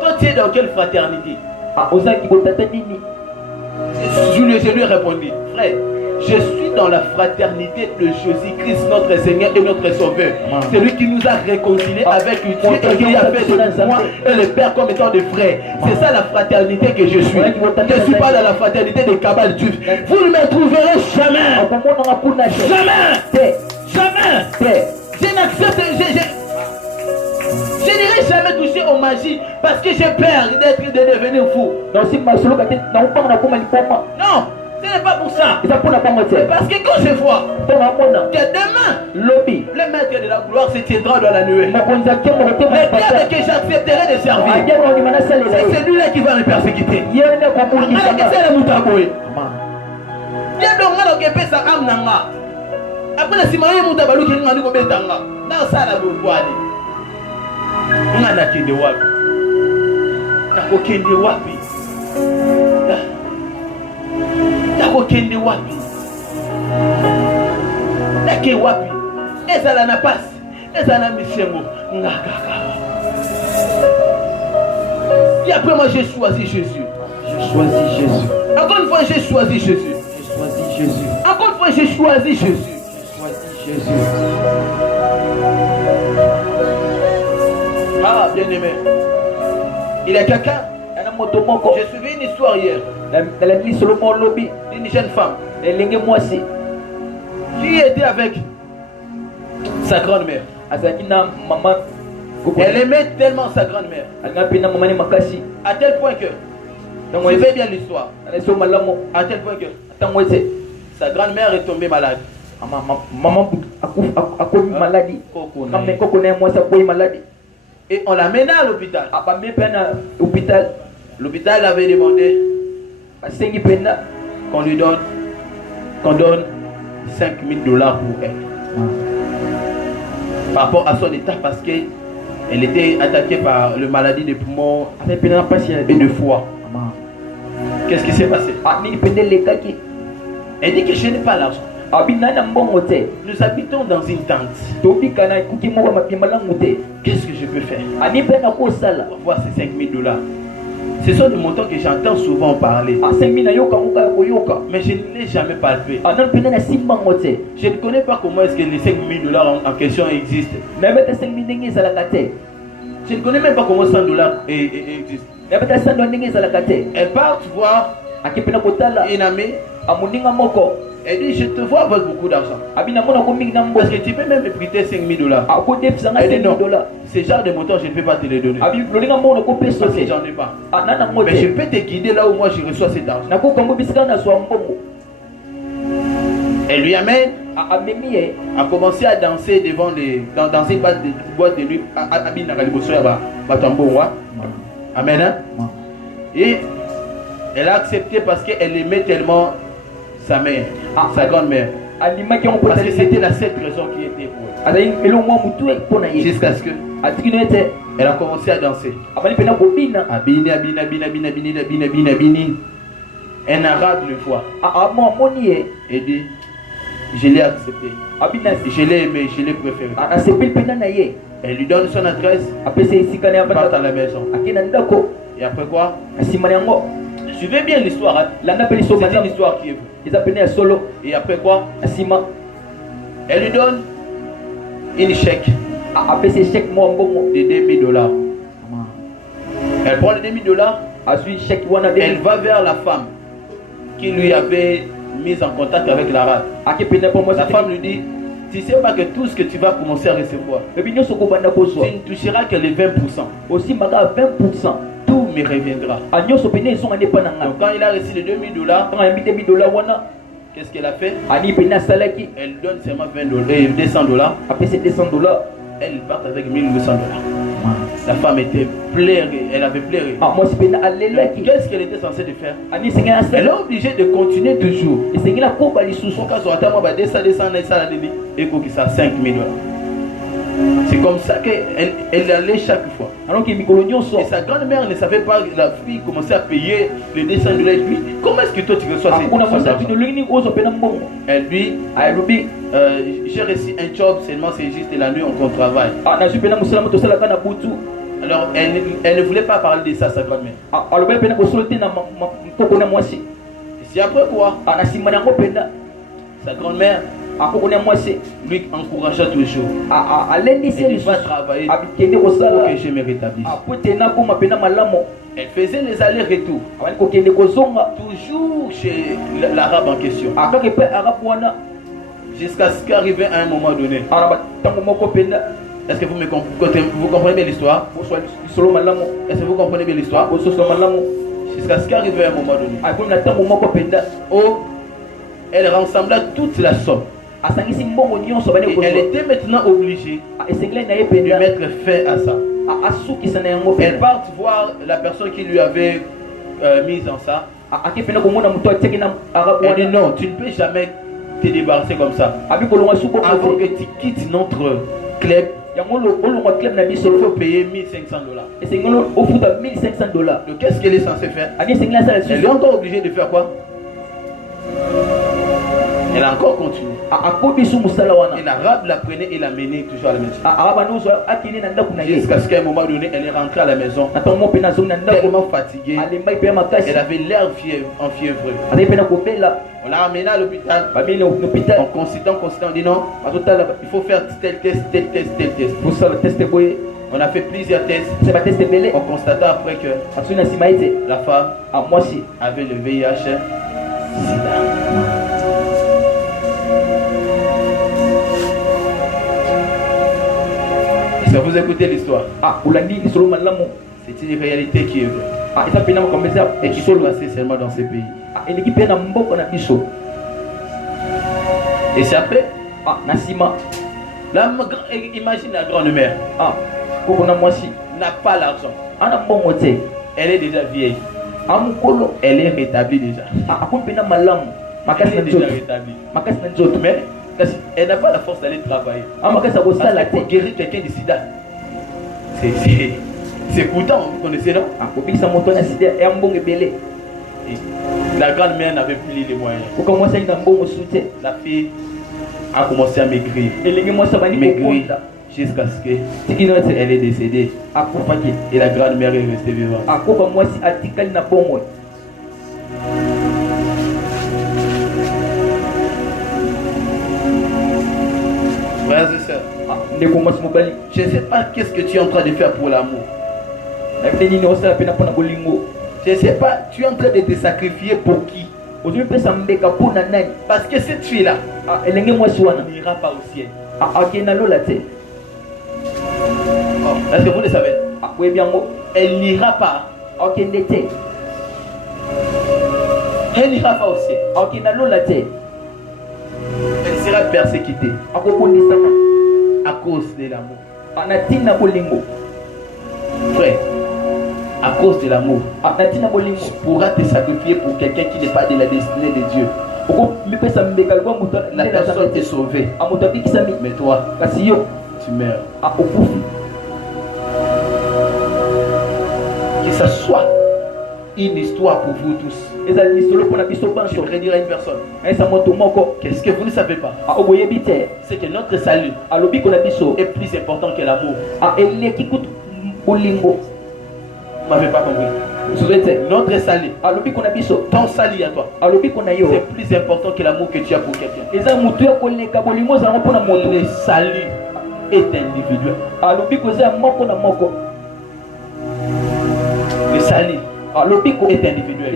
toi tu es dans quelle fraternité? Je lui ai répondu, frère, Je suis dans la fraternité de Jésus-Christ, notre Seigneur et notre Sauveur. C'est lui qui nous a réconciliés avec Dieu et qui a fait de moi et le Père comme étant des frères. C'est ça la fraternité que je suis. Je ne suis pas dans la fraternité des cabales juifs. Vous ne me trouverez jamais. Jamais. Jamais. Je n'accepte. Je n'irai jamais toucher aux magies parce que j'ai peur de devenir fou. Non, ce n'est pas pour ça. C'est parce que quand je vois que demain, le maître de la gloire se tiendra dans la nuée, le diable que j'accepterai de servir, c'est celui-là qui va me persécuter. Après si marie muta baluki ngani ko betanga na sala bwali ngana kende wapi tako kende wapi tako kende wapi nake wapi ezala na passe ezala mishengo ngakaka et après moi j'ai choisi Jésus. Encore une fois j'ai choisi Jésus. Encore une fois j'ai choisi Jésus. Ah, bien aimé. Il y a quelqu'un. J'ai suivi une histoire hier d'une jeune femme qui était avec sa grand-mère. Elle aimait tellement sa grand-mère à tel point que, suivez bien l'histoire, à tel point que sa grand-mère est tombée malade. Maman maladie. Et on l'a mené à l'hôpital. L'hôpital avait demandé qu'on donne $5,000 pour elle. Par rapport à son état, parce qu'elle était attaquée par la maladie des poumons et de foie. Qu'est-ce qui s'est passé? Elle dit que je n'ai pas l'argent. Nous habitons dans une tente. Qu'est-ce que je peux faire pour avoir ces $5,000? Ce sont des montants que j'entends souvent parler. Mais je ne l'ai jamais palpé. Je ne connais pas comment est-ce que les $5,000 en question existent. Je ne connais même pas comment $100 existent. Elle part voir une amie. Elle dit, je te vois avec beaucoup d'argent. Parce que tu peux même me prêter $5,000. Elle dit non, ce genre de montant, je ne peux pas te les donner. Parce que j'en ai pas. Mais je peux te guider là où moi je reçois cet argent. Elle lui amène à commencer à danser devant dans une boîte de nuit. Amen. Et elle a accepté parce qu'elle aimait tellement sa mère, sa grand-mère. Parce que c'était la seule raison qui était pour elle. Jusqu'à ce que elle a commencé à danser. Un arabe le voit et dit, je l'ai accepté, je l'ai aimé, je l'ai préféré. Elle lui donne son adresse, part à la maison. Et après quoi? Suivez bien l'histoire. C'est une histoire qui est vraie. Et après quoi? Elle lui donne une chèque de $2,000. Elle prend les $2,000. Elle va vers la femme qui lui avait mis en contact avec l'arabe. La femme lui dit, tu sais pas que tout ce que tu vas commencer à recevoir, tu ne toucheras que les 20%. Tout me reviendra. Donc quand il a reçu les $2,000, qu'est-ce qu'elle a fait? Elle donne seulement $200. Elle part avec $1,800. La femme était pleurée, elle avait pleuré. Qu'est-ce qu'elle était censée de faire? Elle est obligée de continuer toujours. C'est comme ça qu'elle allait chaque fois. Et sa grand-mère ne savait pas, la fille commençait à payer les $200. Lui, comment est-ce que toi tu reçois ces $200? Elle dit, j'ai reçu un job, seulement c'est juste la nuit qu'on travaille. Alors elle ne voulait pas parler de ça à sa grand-mère. C'est après quoi? Sa grand-mère lui encouragea toujours. Et il va travailler pour que je me rétablisse. Elle faisait les allers-retours. Toujours chez l'arabe en question. Jusqu'à ce qu'arrivait à un moment donné. Est-ce que vous comprenez bien l'histoire? Est-ce que vous comprenez bien l'histoire? Jusqu'à ce qu'arrivait à un moment donné. Oh, elle rassembla toute la somme. Et elle était maintenant obligée de mettre fin à ça. Elle part voir la personne qui lui avait mis en ça. Elle dit non, tu ne peux jamais te débarrasser comme ça. Avant que tu quittes notre club, il faut payer $1500. Donc qu'est-ce qu'elle est censée faire? Elle est encore obligée de faire quoi? Elle a encore continué. Et l'arabe la prenait et la menait toujours à la maison. Jusqu'à ce qu'à un moment donné, elle est rentrée à la maison. Tellement fatiguée. Elle avait l'air enfiévrée. On l'a ramenée à l'hôpital. En consultant, on dit non, il faut faire tel test. On a fait plusieurs tests. On constata après que la femme avait le VIH sida. Est-ce que vous écoutez l'histoire? C'est une réalité qui est vraie et qui s'est passée seulement dans ces pays. Et c'est après. Imagine la grand-mère. N'a pas l'argent. Elle est déjà vieille. Elle est rétablie déjà. Elle est déjà rétablie. Mais elle n'a pas la force d'aller travailler. Pour guérir quelqu'un de sida, c'est coûtant, vous connaissez, non? Et la grand-mère n'avait plus les moyens. La fille a commencé à maigrir. Jusqu'à ce qu'elle est décédée. Et la grand-mère est restée vivante. Frères et sœurs, je ne sais pas qu'est-ce que tu es en train de faire pour l'amour. Je ne sais pas, tu es en train de te sacrifier pour qui? Parce que cette fille-là n'ira pas au ciel. Oh, est-ce que vous le savez? Elle n'ira pas. Elle n'ira pas au ciel. Elle sera persécutée à cause de l'amour. Frère, à cause de l'amour, tu pourras te sacrifier pour quelqu'un qui n'est pas de la destinée de Dieu. La personne est sauvée, mais toi, tu meurs. Que ce soit une histoire pour vous tous. Je voudrais dire à une personne, qu'est-ce que vous ne savez pas? C'est que notre salut est plus important que l'amour. Vous m'avez pas compris. Notre salut, ton salut à toi, c'est plus important que l'amour que tu as pour quelqu'un. Le salut est individuel. Le salut est individuel.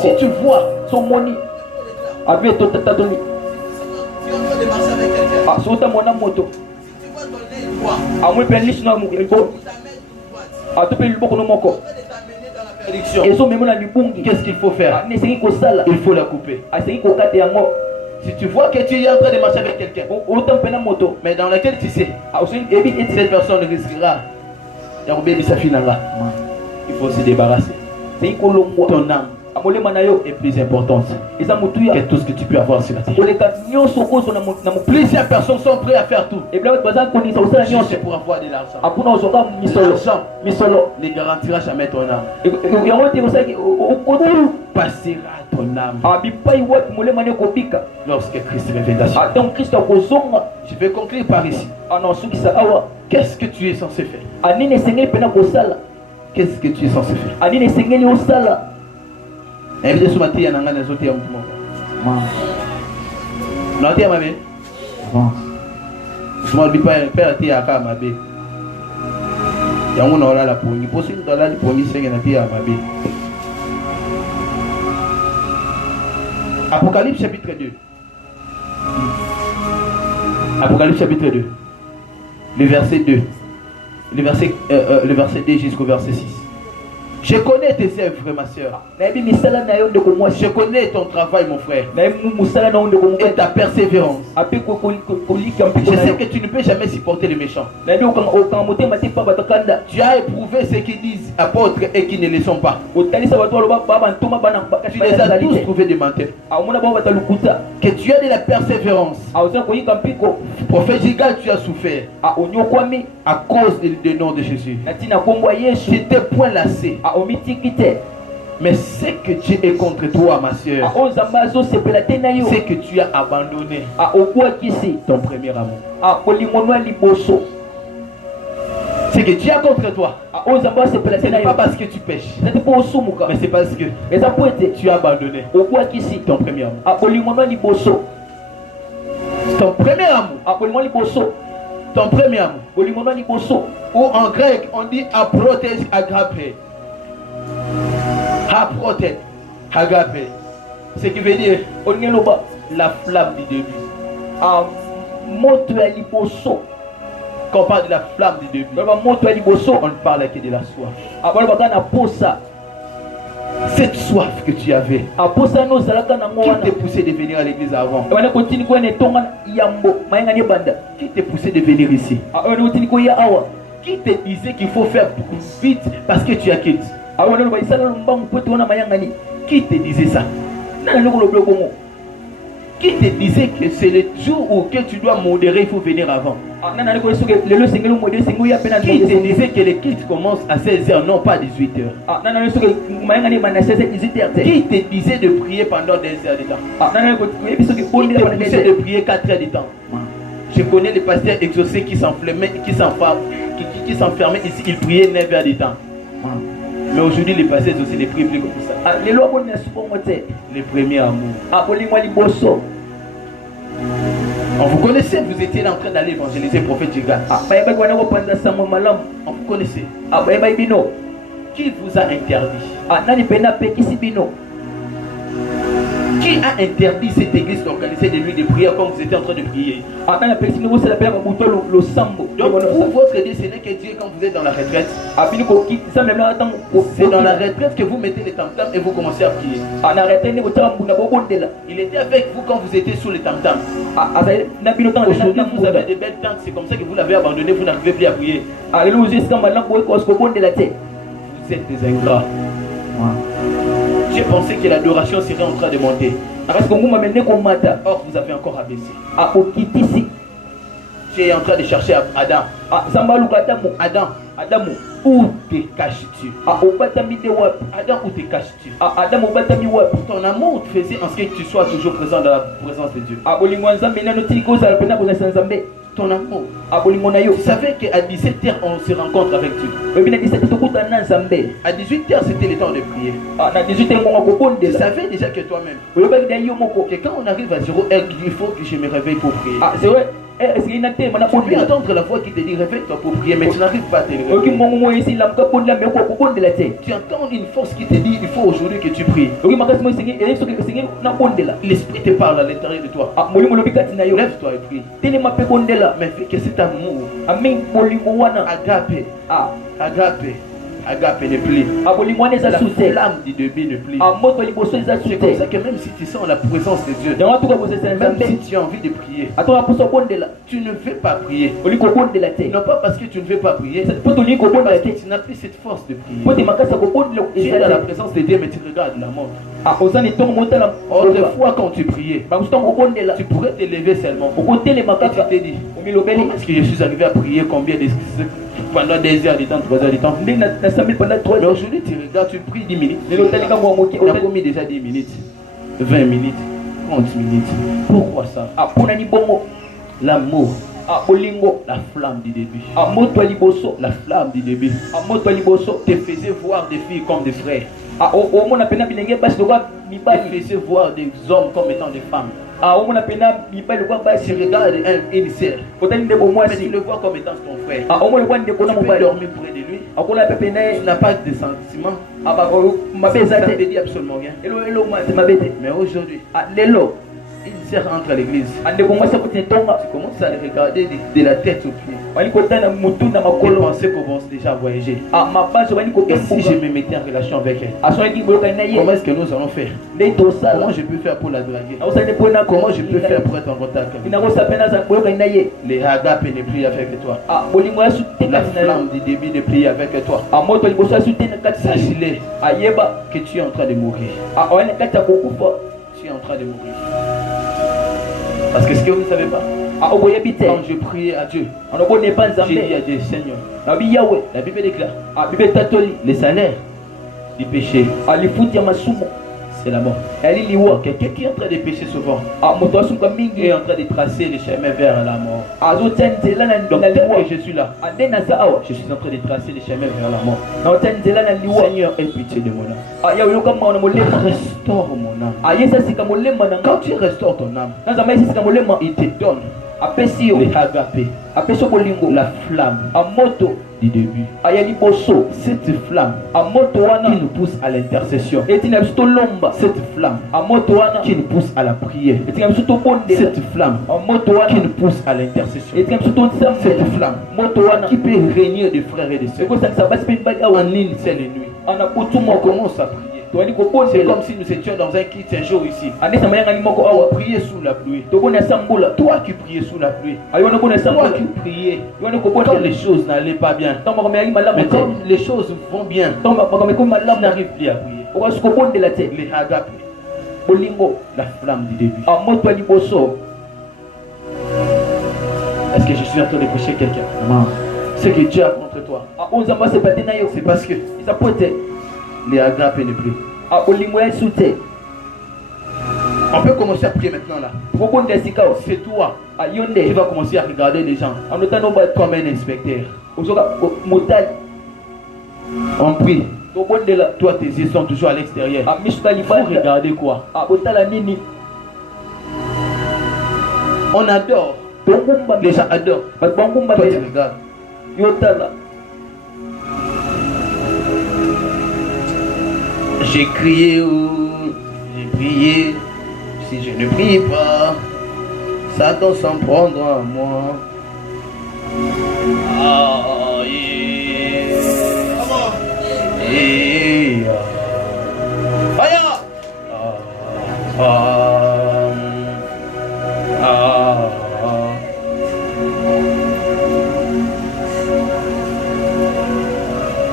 Si tu vois son money, tu es en train de marcher avec quelqu'un, si tu vois donner une voix, qu'est-ce qu'il faut faire? Il faut la couper. Si tu vois que tu es en train de marcher avec quelqu'un, mais dans laquelle tu sais, cette personne risquera, il faut se débarrasser. Ton âme est plus importante que tout ce que tu peux avoir sur la terre. Plusieurs personnes sont prêtes à faire tout juste pour avoir de l'argent. L'argent ne garantira jamais ton âme. Passera ton âme lorsque Christ reviendra. Je vais conclure par ici. Qu'est-ce que tu es censé faire? Qu'est-ce que tu es censé faire? Invitez ce matin, il y a un autre. Non, tu es ma belle. Avance. Je ne dis pas, père, tu es à ma belle. Il y a un homme là pour lui. Possible dans la pour lui, c'est qu'il y a ma belle. Apocalypse chapitre 2. Apocalypse chapitre 2. Le verset 2. Le verset 2 jusqu'au verset 6. Je connais tes œuvres, ma soeur. Je connais ton travail, mon frère. Et ta persévérance. Je sais que tu ne peux jamais supporter les méchants. Tu as éprouvé ceux qui disent apôtres et qui ne le sont pas. Tu les as tous trouvés des menteurs. Que tu as de la persévérance. Prophète Gigal, tu as souffert à cause du nom de Jésus. Tu n'étais point lassé. Mais c'est que Dieu est contre toi, ma soeur. C'est que tu as abandonné ton premier amour. C'est que Dieu est contre toi. Ce n'est pas parce que tu pêches, mais c'est parce que tu as abandonné ton premier amour. Ton premier amour. Ton premier amour. Ou en grec, on dit aprotes agape. Aprotes agape. Ce qui veut dire la flamme du début. Quand on parle de la flamme du début, on ne parle que de la soif. Cette soif que tu avais, qui t'a poussé de venir à l'église avant? Qui t'a poussé de venir ici? Qui te disait qu'il faut faire vite parce que tu as quitté? Qui te disait ça? Qui te disait que c'est le jour où que tu dois modérer, il faut venir avant? Qui te disait que les cultes commencent à 16h, non pas à 18h? Qui te disait de prier pendant des heures de temps? Qui te disait de prier 4 heures de temps? Je connais les pasteurs exaucés qui s'enfermaient ici, ils priaient 9 heures de temps. Mais aujourd'hui, les pasteurs aussi ne prient plus comme ça. Les premiers amours. Vous connaissez, vous étiez en train d'aller évangéliser le prophète Gigal. On vous connaissez. Qui vous a interdit? Qui a interdit cette église d'organiser des nuits de prière comme vous étiez en train de prier? Donc pour votre Dieu, ce n'est que Dieu quand vous êtes dans la retraite. C'est dans la retraite que vous mettez les tam-tams et vous commencez à prier. Il était avec vous quand vous étiez sous les tam-tams. Aujourd'hui vous avez des belles tentes, c'est comme ça que vous l'avez abandonné, vous n'arrivez plus à prier. Vous êtes des ingrats. J'ai pensé que l'adoration serait en train de monter. Or, vous avez encore abaissé. Tu es en train de chercher Adam. Adam, où te caches-tu? Adam, où te caches-tu? Ton amour te faisait en ce que tu sois toujours présent dans la présence de Dieu. Ton amour. Vous savez qu'à 17h, on se rencontre avec Dieu. À 18h, c'était le temps de prier. Vous savez déjà que toi-même, que quand on arrive à 0h, il faut que je me réveille pour prier. Tu peux entendre la voix qui te dit réveille-toi pour prier, mais tu n'arrives pas à te réveiller. Tu entends une force qui te dit il faut aujourd'hui que tu pries. L'esprit te parle à l'intérieur de toi. Lève-toi et prie. Mais fais que cet amour, agape ne plie. La flamme du début ne plie. C'est comme ça que même si tu sens la présence de Dieu, même si tu as envie de prier, tu ne veux pas prier. Non pas parce que tu ne veux pas prier, parce que tu n'as plus cette force de prier. Tu es dans la présence de Dieu mais tu regardes la mort. Autrefois quand tu priais, tu pourrais te lever seulement. Et tu t'es dit, comment est-ce que je suis arrivé à prier combien de pendant des heures de temps, 3 heures de temps? Mais aujourd'hui tu regardes, tu pries 10 minutes. Tu as promis déjà 10 minutes, 20 minutes, 30 minutes. Pourquoi ça? L'amour, la flamme du début. La flamme du début te faisait voir des filles comme des frères. Te faisait voir des hommes comme étant des femmes. Tu regardes une sœur, mais tu le vois comme étant ton frère. Tu peux dormir près de lui. Tu n'as pas de sentiments. Ça ne te dit absolument rien. Mais aujourd'hui, une sœur entre à l'église. Tu commences à le regarder de la tête aux pieds. Tu pensais qu'on va déjà voyager. Et si je me mettais en relation avec elle, comment est-ce que nous allons faire? Comment je peux faire pour la draguer? Comment je peux faire pour être en contact avec elle? Les agapes ne prient avec toi. La flamme du début de prier avec toi. Sache-le que tu es en train de mourir. Tu es en train de mourir. Parce que ce que vous ne savez pas, quand je priais à Dieu, j'ai dit à Dieu, Seigneur, la Bible déclare, le salaire du péché, c'est la mort. Quelqu'un qui est en train de pécher souvent est en train de tracer le chemin vers la mort. Donc dès que je suis là, je suis en train de tracer le chemin vers la mort. Seigneur, aie pitié de mon âme. Restaure mon âme. Quand tu restaures ton âme, il te donne les agapés, la flamme du début. Cette flamme qui nous pousse à l'intercession. Cette flamme qui nous pousse à la prière. Cette flamme qui nous pousse à l'intercession. Cette flamme qui peut régner des frères et des sœurs en une seule nuit. On commence à prier. C'est comme si nous étions dans un kit un jour ici. On priait sous la pluie. Toi qui priais sous la pluie. Toi qui priais quand les choses n'allaient pas bien. Mais comme les choses vont bien, tu n'arrives plus à prier. Les agapes, la flamme du début. Est-ce que je suis en train de prêcher quelqu'un? Ce que Dieu a contre toi, c'est parce que les agapes ne plus. On peut commencer à prier maintenant là. C'est toi qui vas commencer à regarder les gens comme un inspecteur. On prie. Toi, tes yeux sont toujours à l'extérieur. Il faut regarder quoi? On adore. Les gens adorent. Toi, tu regardes. J'ai crié ou j'ai prié. Si je ne prie pas, Satan s'en prendra à moi. Ah, yeah. Yeah. Fire.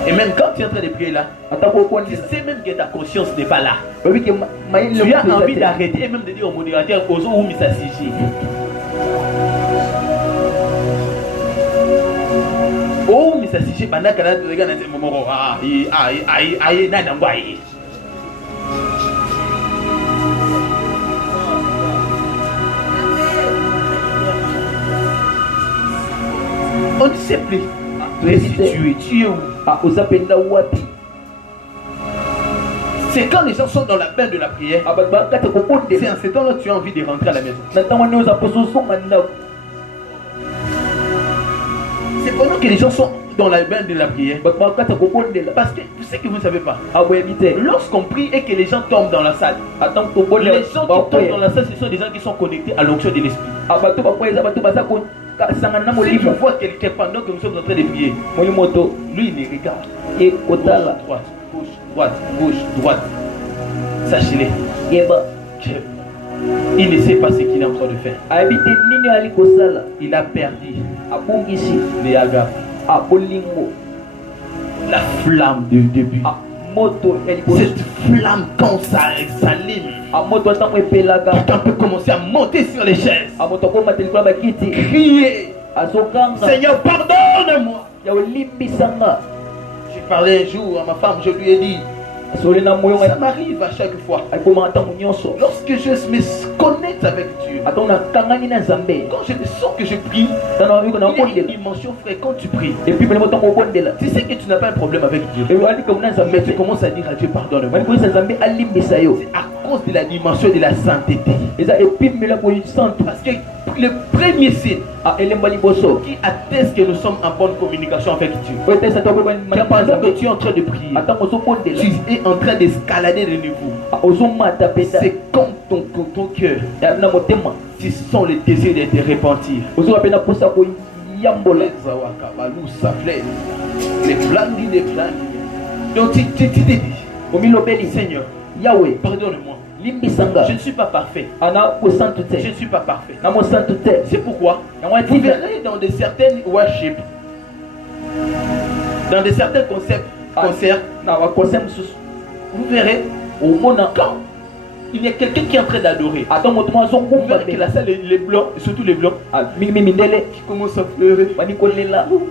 Et même quand tu es en train de prier là, tu sais même que ta conscience n'est pas là. Tu as envie d'arrêter et même de dire au modérateur, Ozo ou Misasiji. Oh, Misasiji, pendant que tu regardes dans ce moment, on ne sait plus. Tu es où? C'est quand les gens sont dans la bain de la prière. C'est en ce temps-là que tu as envie de rentrer à la maison. C'est pendant que les gens sont dans la bain de la prière. Parce que tu sais que vous ne savez pas. Lorsqu'on prie et que les gens tombent dans la salle, les gens qui tombent dans la salle, ce sont des gens qui sont connectés à l'onction de l'esprit. Si tu vois quelqu'un pendant que nous sommes en train de prier, lui il regarde. Gauche, droite. Sachez-le. Il ne sait pas ce qu'il est en train de faire. Il a perdu les agapes. La flamme du début. Cette flamme quand ça s'allume, on peut commencer à monter sur les chaises. Crier, Seigneur pardonne-moi. J'ai parlé un jour à ma femme, je lui ai dit, ça m'arrive à chaque fois. Lorsque je me connecte avec Dieu, quand je sens que je prie, il y a une dimension fréquente tu pries. Tu sais que tu n'as pas un problème avec Dieu, mais tu commences à dire à Dieu pardonne-moi. C'est à cause de la dimension de la sainteté. Parce que le premier signe qui atteste que nous sommes en bonne communication avec Dieu, que pendant que tu es en train de prier, tu es en train d'escalader le niveau. C'est comme ton cœur, tu sens le désir de te repentir. Les plans. Donc tu te dis, Seigneur, Yahweh, pardonne-moi. Je ne suis pas parfait. Je ne suis pas parfait. C'est pourquoi vous verrez dans de certaines worship, dans de certains concerts, vous verrez quand il y a quelqu'un qui est en train d'adorer. Vous verrez que la salle, les blancs, surtout les blancs, qui commencent à pleurer. Oh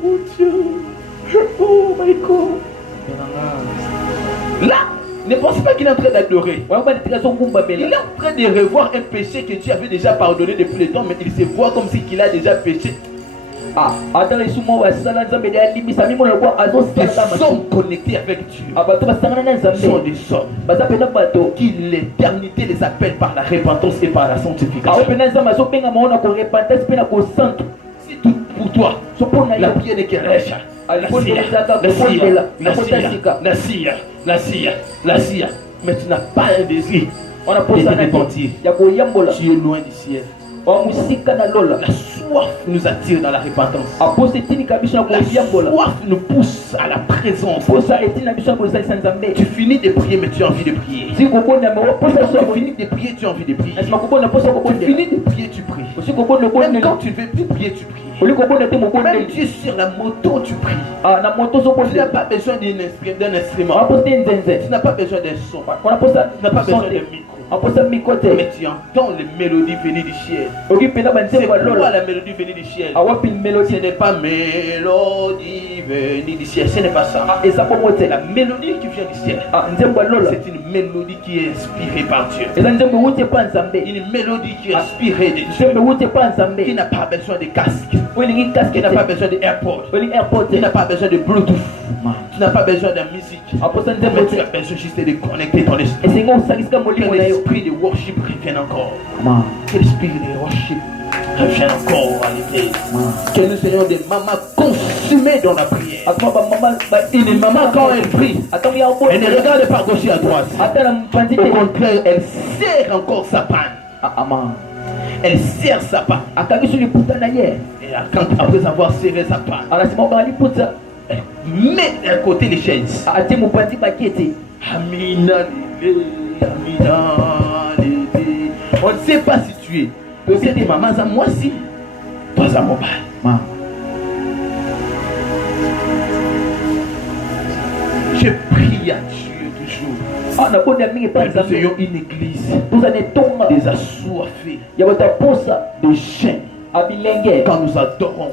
mon Dieu, oh my God. Là, ne pensez pas qu'il est en train d'adorer. Il est en train de revoir un péché que Dieu avait déjà pardonné depuis le temps, mais il se voit comme si il a déjà péché. Ils sont connectés avec Dieu. Ils sont des hommes qui l'éternité les appelle par la repentance et par la sanctification. Si tout pour toi, la prière n'est que Récha. La sia. Mais tu n'as pas un désir de te repentir. Tu es loin du ciel. La soif nous attire dans la repentance. La soif nous pousse à la présence. Tu finis de prier, mais tu as envie de prier. Tu finis de prier, tu as envie de prier. Tu finis de prier, tu pries. Même quand tu ne veux plus prier, tu pries. Même Dieu sur la moto, tu pries. Tu n'as pas besoin d'un instrument. Tu n'as pas besoin d'un son. Tu n'as pas besoin d'un micro. Mais tu entends les mélodies venues du ciel. C'est quoi la mélodie venue du ciel? Ce n'est pas mélodie venue du ciel. Ce n'est pas ça. La mélodie qui vient du ciel, c'est une mélodie qui est inspirée par Dieu. Une mélodie qui est inspirée de Dieu. Qui n'a pas besoin de casque. Qui n'a pas besoin de AirPod. Qui n'a pas besoin de Bluetooth. Tu n'as pas besoin de musique. Mais tu as besoin juste de connecter ton esprit. Que l'esprit de worship revienne encore. Que l'esprit de worship revienne encore à l'église. Que nous ayons des mamans consumées dans la prière. Une maman, quand elle prie, elle ne regarde pas à gauche et à droite. Au contraire, elle serre encore sa panne. Elle serre sa panne. Et après avoir serré sa panne, elle met à côté les chaises. Amina, on ne sait pas si tu es. Peut-être des mamans à moi si. Toi à mon bail. Je prie à Dieu toujours. Nous ayons une église des assoiffés, des chiens. Quand nous adorons,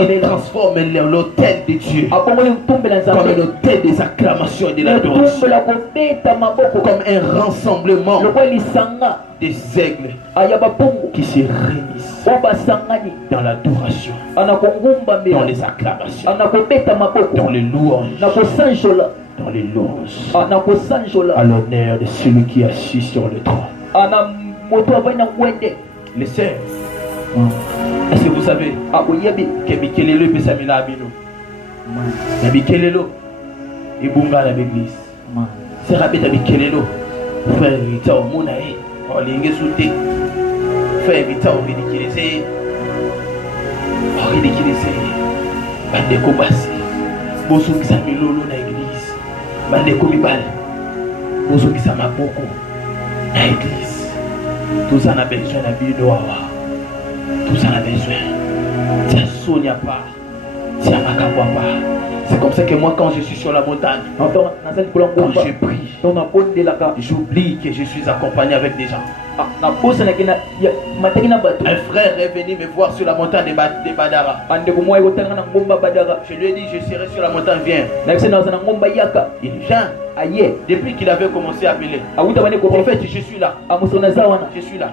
il transforme l'autel de Dieu comme un autel des acclamations et de l'adoration, comme un rassemblement des aigles qui se réunissent dans l'adoration, dans les acclamations, dans les louanges, dans les louanges, à l'honneur de celui qui est assis sur le trône. Les sœurs, est-ce que vous savez que Mikelelo et Samila Abino, Mikelelo et Bunga l'église, c'est rapide à Mikelelo, frère Vita au Monae, on l'ingue sauté, frère Vita au ridiculisé, Bandeko Bassi, Bosso qui s'amilolo dans l'église, Bandeko Mibal, Bosso qui s'amaboko dans l'église, tout ça n'a besoin d'habiller de Wawa. Tout ça a besoin. Tiens, Sonia pas. Tiens, Makabwa pas. C'est comme ça que moi, quand je suis sur la montagne, quand je prie, j'oublie que je suis accompagné avec des gens. Un frère est venu me voir sur la montagne de Badara. Je lui ai dit, je serai sur la montagne, viens. Il vient. Depuis qu'il avait commencé à appeler. En fait, je suis là. Je suis là.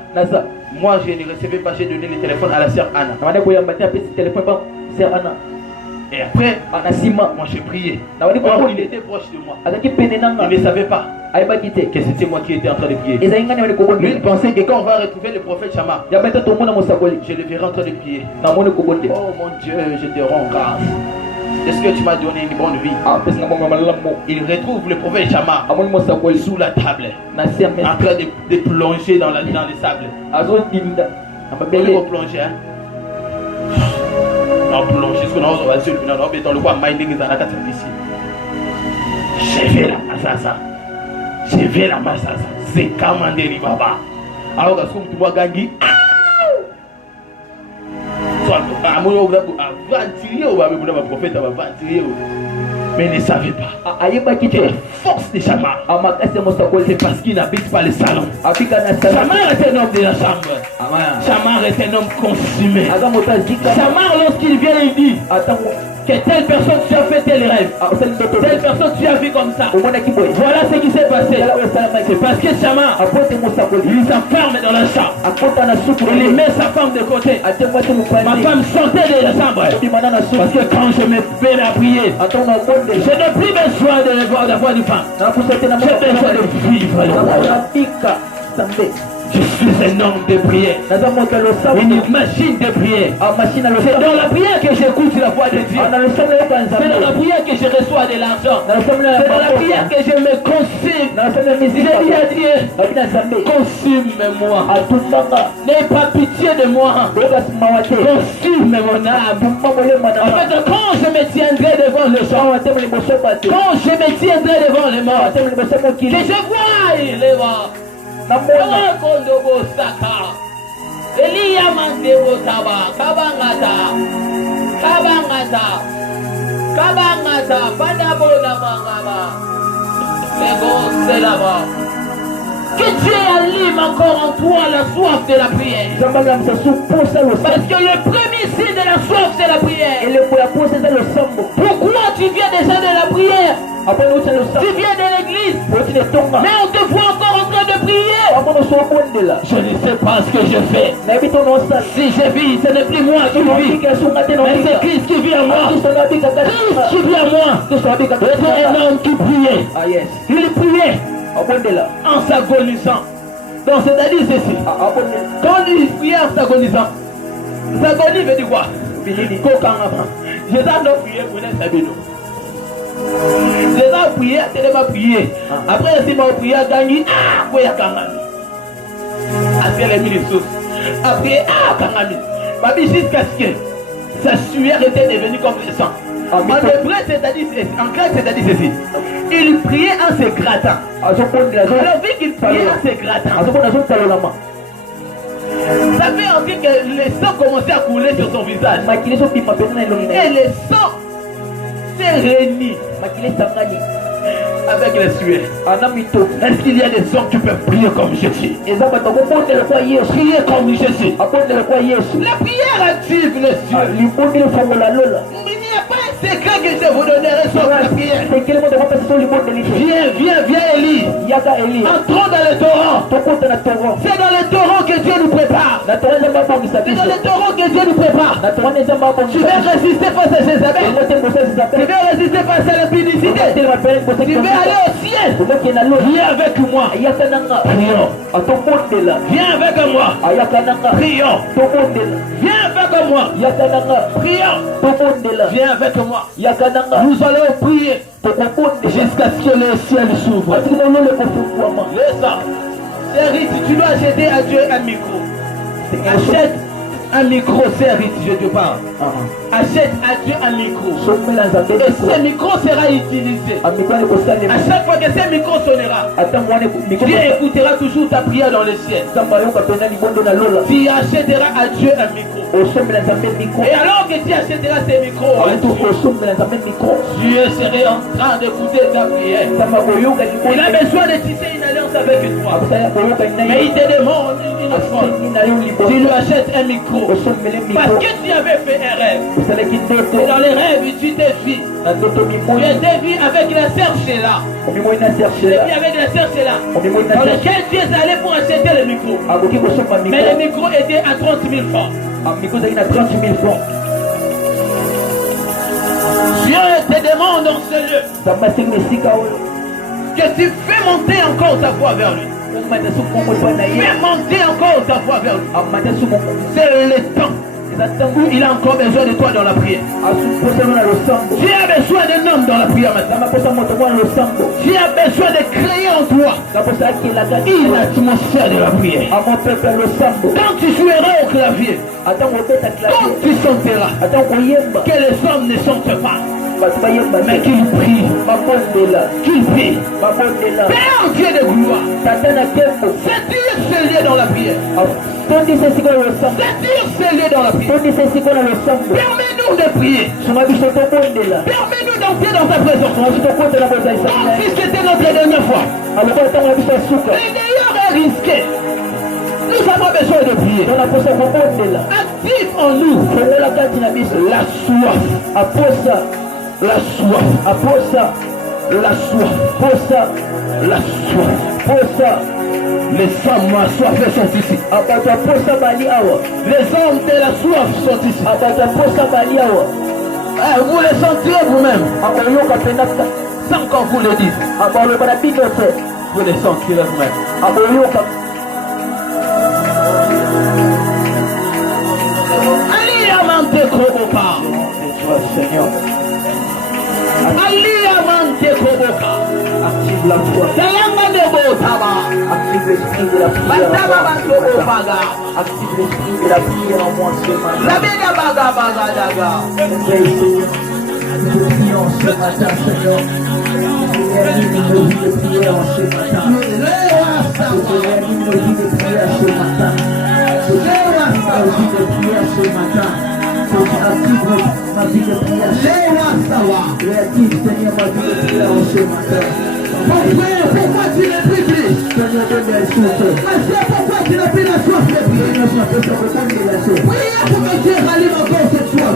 Moi, je ne recevais pas, j'ai donné le téléphone à la sœur Anna. Et après, moi j'ai prié. Oh, il était proche de moi. Il ne savait pas. que c'était moi qui étais en train de prier. ezali ngani wali Lui, il kobondela pensait que quand on va retrouver le prophète Shammah, ya beta tomona mosakoli je le verrai en train de prier. namoni kobondela Oh mon Dieu, je te rends grâce. Est-ce que tu m'as donné une bonne vie? apesinga bongo malamu Il retrouve le prophète Shammah amoni mosakoli sous la table, na se ya en mesa train de plonger dans le sable. azodinda na On mabele va plonger, hein? On plonge, ce qu'on a observé, on a dans le quoi minding dans la carte ici. J'ai fait la massasa. J'ai fait la massasa. C'est Kamanderi Baba. Alors que si tu vois Gangi, soit à mon aventurier ou à mon prophète aventurier, mais il ne savait pas. ayebaki Que te la force de Shammah, amakasi ya mosakoli c'est parce qu'il n'habite pas le salon. afika na sala Shammah est un homme de la chambre. amaya Shammah est un homme consumé. aza moto azika Shammah, lorsqu'il vient, il dit atango que telle personne tu as fait tel rêve, osali ndoto telle personne tu as vu comme ça. omonaki boye Voilà ce qui s'est passé. yala oyo esalamaki C'est parce que Shammah, apote mosakoli il s'enferme dans la chambre. akota na suku Il met sa femme de côté. ate mwate Ma mopandi femme sortait de la chambre. obimana na Parce suku que quand je me fais la prier, atango na bonde je n'ai plus besoin d'avoir une femme. nakusa te na J'ai besoin de vivre le roi. nakofika sambe Je suis un homme de prière. naza moto ya losambo Une machine de prière. machine ya C'est losambo dans la prière que j'écoute la voix de Dieu. na losambo yoka C'est dans la nzambe prière que je reçois de l'argent. na losambo ya C'est dans la prière que je me consume. na losambo ya J'ai mizika dit à Dieu, babi na nzambe consume-moi. atumbanga N'aie pas pitié de moi. oyoka mawa te Consume mon âme. atumba molema na En fait, quand je me tiendrai devant le champ, atema liboso bato quand je me tiendrai devant les morts, atema liboso que mokili je vois les morts. namona Kondobo Saka. Elia Mandebo Taba. Kabangata. Kabangata. Kabangata. Panabona Mangaba. Lego Selaba. Que Dieu allume encore en toi la soif de la prière. nzambe alamisa su posa losambo Parce que le premier signe de la soif, c'est la prière. elembo ya posa eza losambo Pourquoi tu viens déjà de la prière? aponi uta Tu losambo viens de l'église. otine tonga Mais on te voit encore en train de prier. akono so obondela Je ne sais pas ce que je fais. nayebi to naosala Si je vis, ce n'est plus moi qui vis. obika esunga te Mais c'est Christ qui vit en moi. kristo nabika Christ qui vit en moi. kristo nabika C'est un homme qui priait. ah yes Il priait abondela en s'agonisant. Donc c'est-à-dire ceci. abondela Quand il priait en s'agonisant, s'agonie veut dire quoi? bilili Kokangama. Jésus a prié pour les sabino. Jésus a prié, tellement prié. Après, il m'a prié à gagner. Ah, quoi ya kangami. Après, il a mis les sauces. Après, ah, kangami. Ma vie jusqu'à ce que sa sueur était devenue comme le sang. En hébreu, c'est-à-dire, en grec, c'est-à-dire ceci. Il priait en se grattant. azobondela Alors, vu qu'il priait en se grattant, azobona azotalolama ça fait en dire que le sang commençait à couler sur son visage. makili ezobima mpenza na elongi na Et ye le sang s'est réuni makili esangani avec les sueurs. ana mito Est-ce qu'il y a des hommes qui peuvent prier comme Jésus? eza bato akobondela kwa yesu Prier comme Jésus. abondela kwa yesu La prière active les cieux. libondi lifongola lola Il n'y a pas un secret que je vous donnerai sauf la prière. tekele moto akopesa so libondeli te Viens, Élie. yaka eli Entrons dans le torrent. tokota na toron C'est dans le torrent que Dieu nous prépare. na toron nzambe abongisa C'est dans biso le torrent que Dieu nous prépare. na toron nzambe Tu abongisa veux résister face à Jézabel. yango te liboso ya Tu zizabele veux résister face à la publicité. otelema pele liboso Tu veux aller au ciel. ozokende na lola Viens avec moi. ayaka nanga Prions. atobondela Viens avec moi. ayaka nanga Prions. tobondela Viens avec moi. yaka nanga Prions. tobondela Viens avec moi. yaka nanga Nous allons prier tokobondela jusqu'à ce que le ciel s'ouvre. atiki na olole kofungwama Laisse. C'est Rite, tu dois acheter à Dieu un micro. Achète un micro, c'est Rite, je te parle. Achète à Dieu un micro. somela nzambe Et ce micro sera utilisé. amikwani À kosalema chaque fois que ce micro sonnera, ata mwana Dieu écoutera toujours ta prière dans le ciel. nzambe ayoka mpenza libondo na lola Tu achèteras à Dieu un micro. osomela nzambe mikro Et alors que tu achèteras ces micros, à autu Dieu, osomela nzambe mikro Dieu serait en train d'écouter ta prière. nzambe akoyoka Il a libondo besoin de tisser une alliance avec toi. akosala koyoka Mais naye il te demande une fois. asengi na yo Tu libondo lui achètes un micro. osomele Parce mikro que tu avais fait un rêve. osalaki ndoto Et dans les rêves, tu t'es vu. na ndoto Tu mimoi étais vu avec la sœur Sheila. omimoi na Tu t'es serchela vu avec la sœur Sheila. omimoi na Dans serche lequel tu es allé pour acheter le micro. akoki kosomba Mais le mikro micro était à 30 000 francs. mikro ezalaki na 30 000 francs Dieu te demande dans ce lieu nzambe asengi na esika oyo que tu fais monter encore ta voix vers lui. Fais monter encore ta voix vers lui. C'est le temps où il a encore besoin de toi dans la prière. Tu as besoin d'un homme dans la prière maintenant. Tu as besoin de créer en toi une atmosphère de la prière. Quand tu joueras au clavier, quand tu chanteras, que les hommes ne chantent pas, mais qu'il prie, qu'il prie. Père Dieu de gloire, c'est Dieu scellé dans la prière. C'est Dieu scellé dans la prière. Permets-nous de prier. Permets-nous d'entrer dans ta présence. Comme si c'était notre dernière fois. Les meilleurs est risqué. Nous avons besoin de prier. Active en nous la soif. La soif, la soif, la soif. Les hommes assoiffés sont ici. Les hommes de la soif sont ici. Vous les sentirez vous-même. Sans qu'on vous le dise. Vous les sentirez vous-même. Allez amante Koboka. Seigneur. Ali amante Koboka. Active la foi. Salama de Botaba. Active l'esprit de la prière. Active l'esprit de la prière en moi ce matin. La Beda Baga Baga Daga. Nous prions ce matin, Seigneur. Réanime nos vies de prière en ce matin. Réanime nos vies de prière ce matin. Réanime nos vies de prière ce matin. Active ma vie de prière. Réactive, Seigneur, ma vie de prière en ce matin. Pourquoi tu ne pries plus? Seigneur, donne la source. Pourquoi tu n'as plus la soif de prier? Priez pour que Dieu rallume encore cette soif.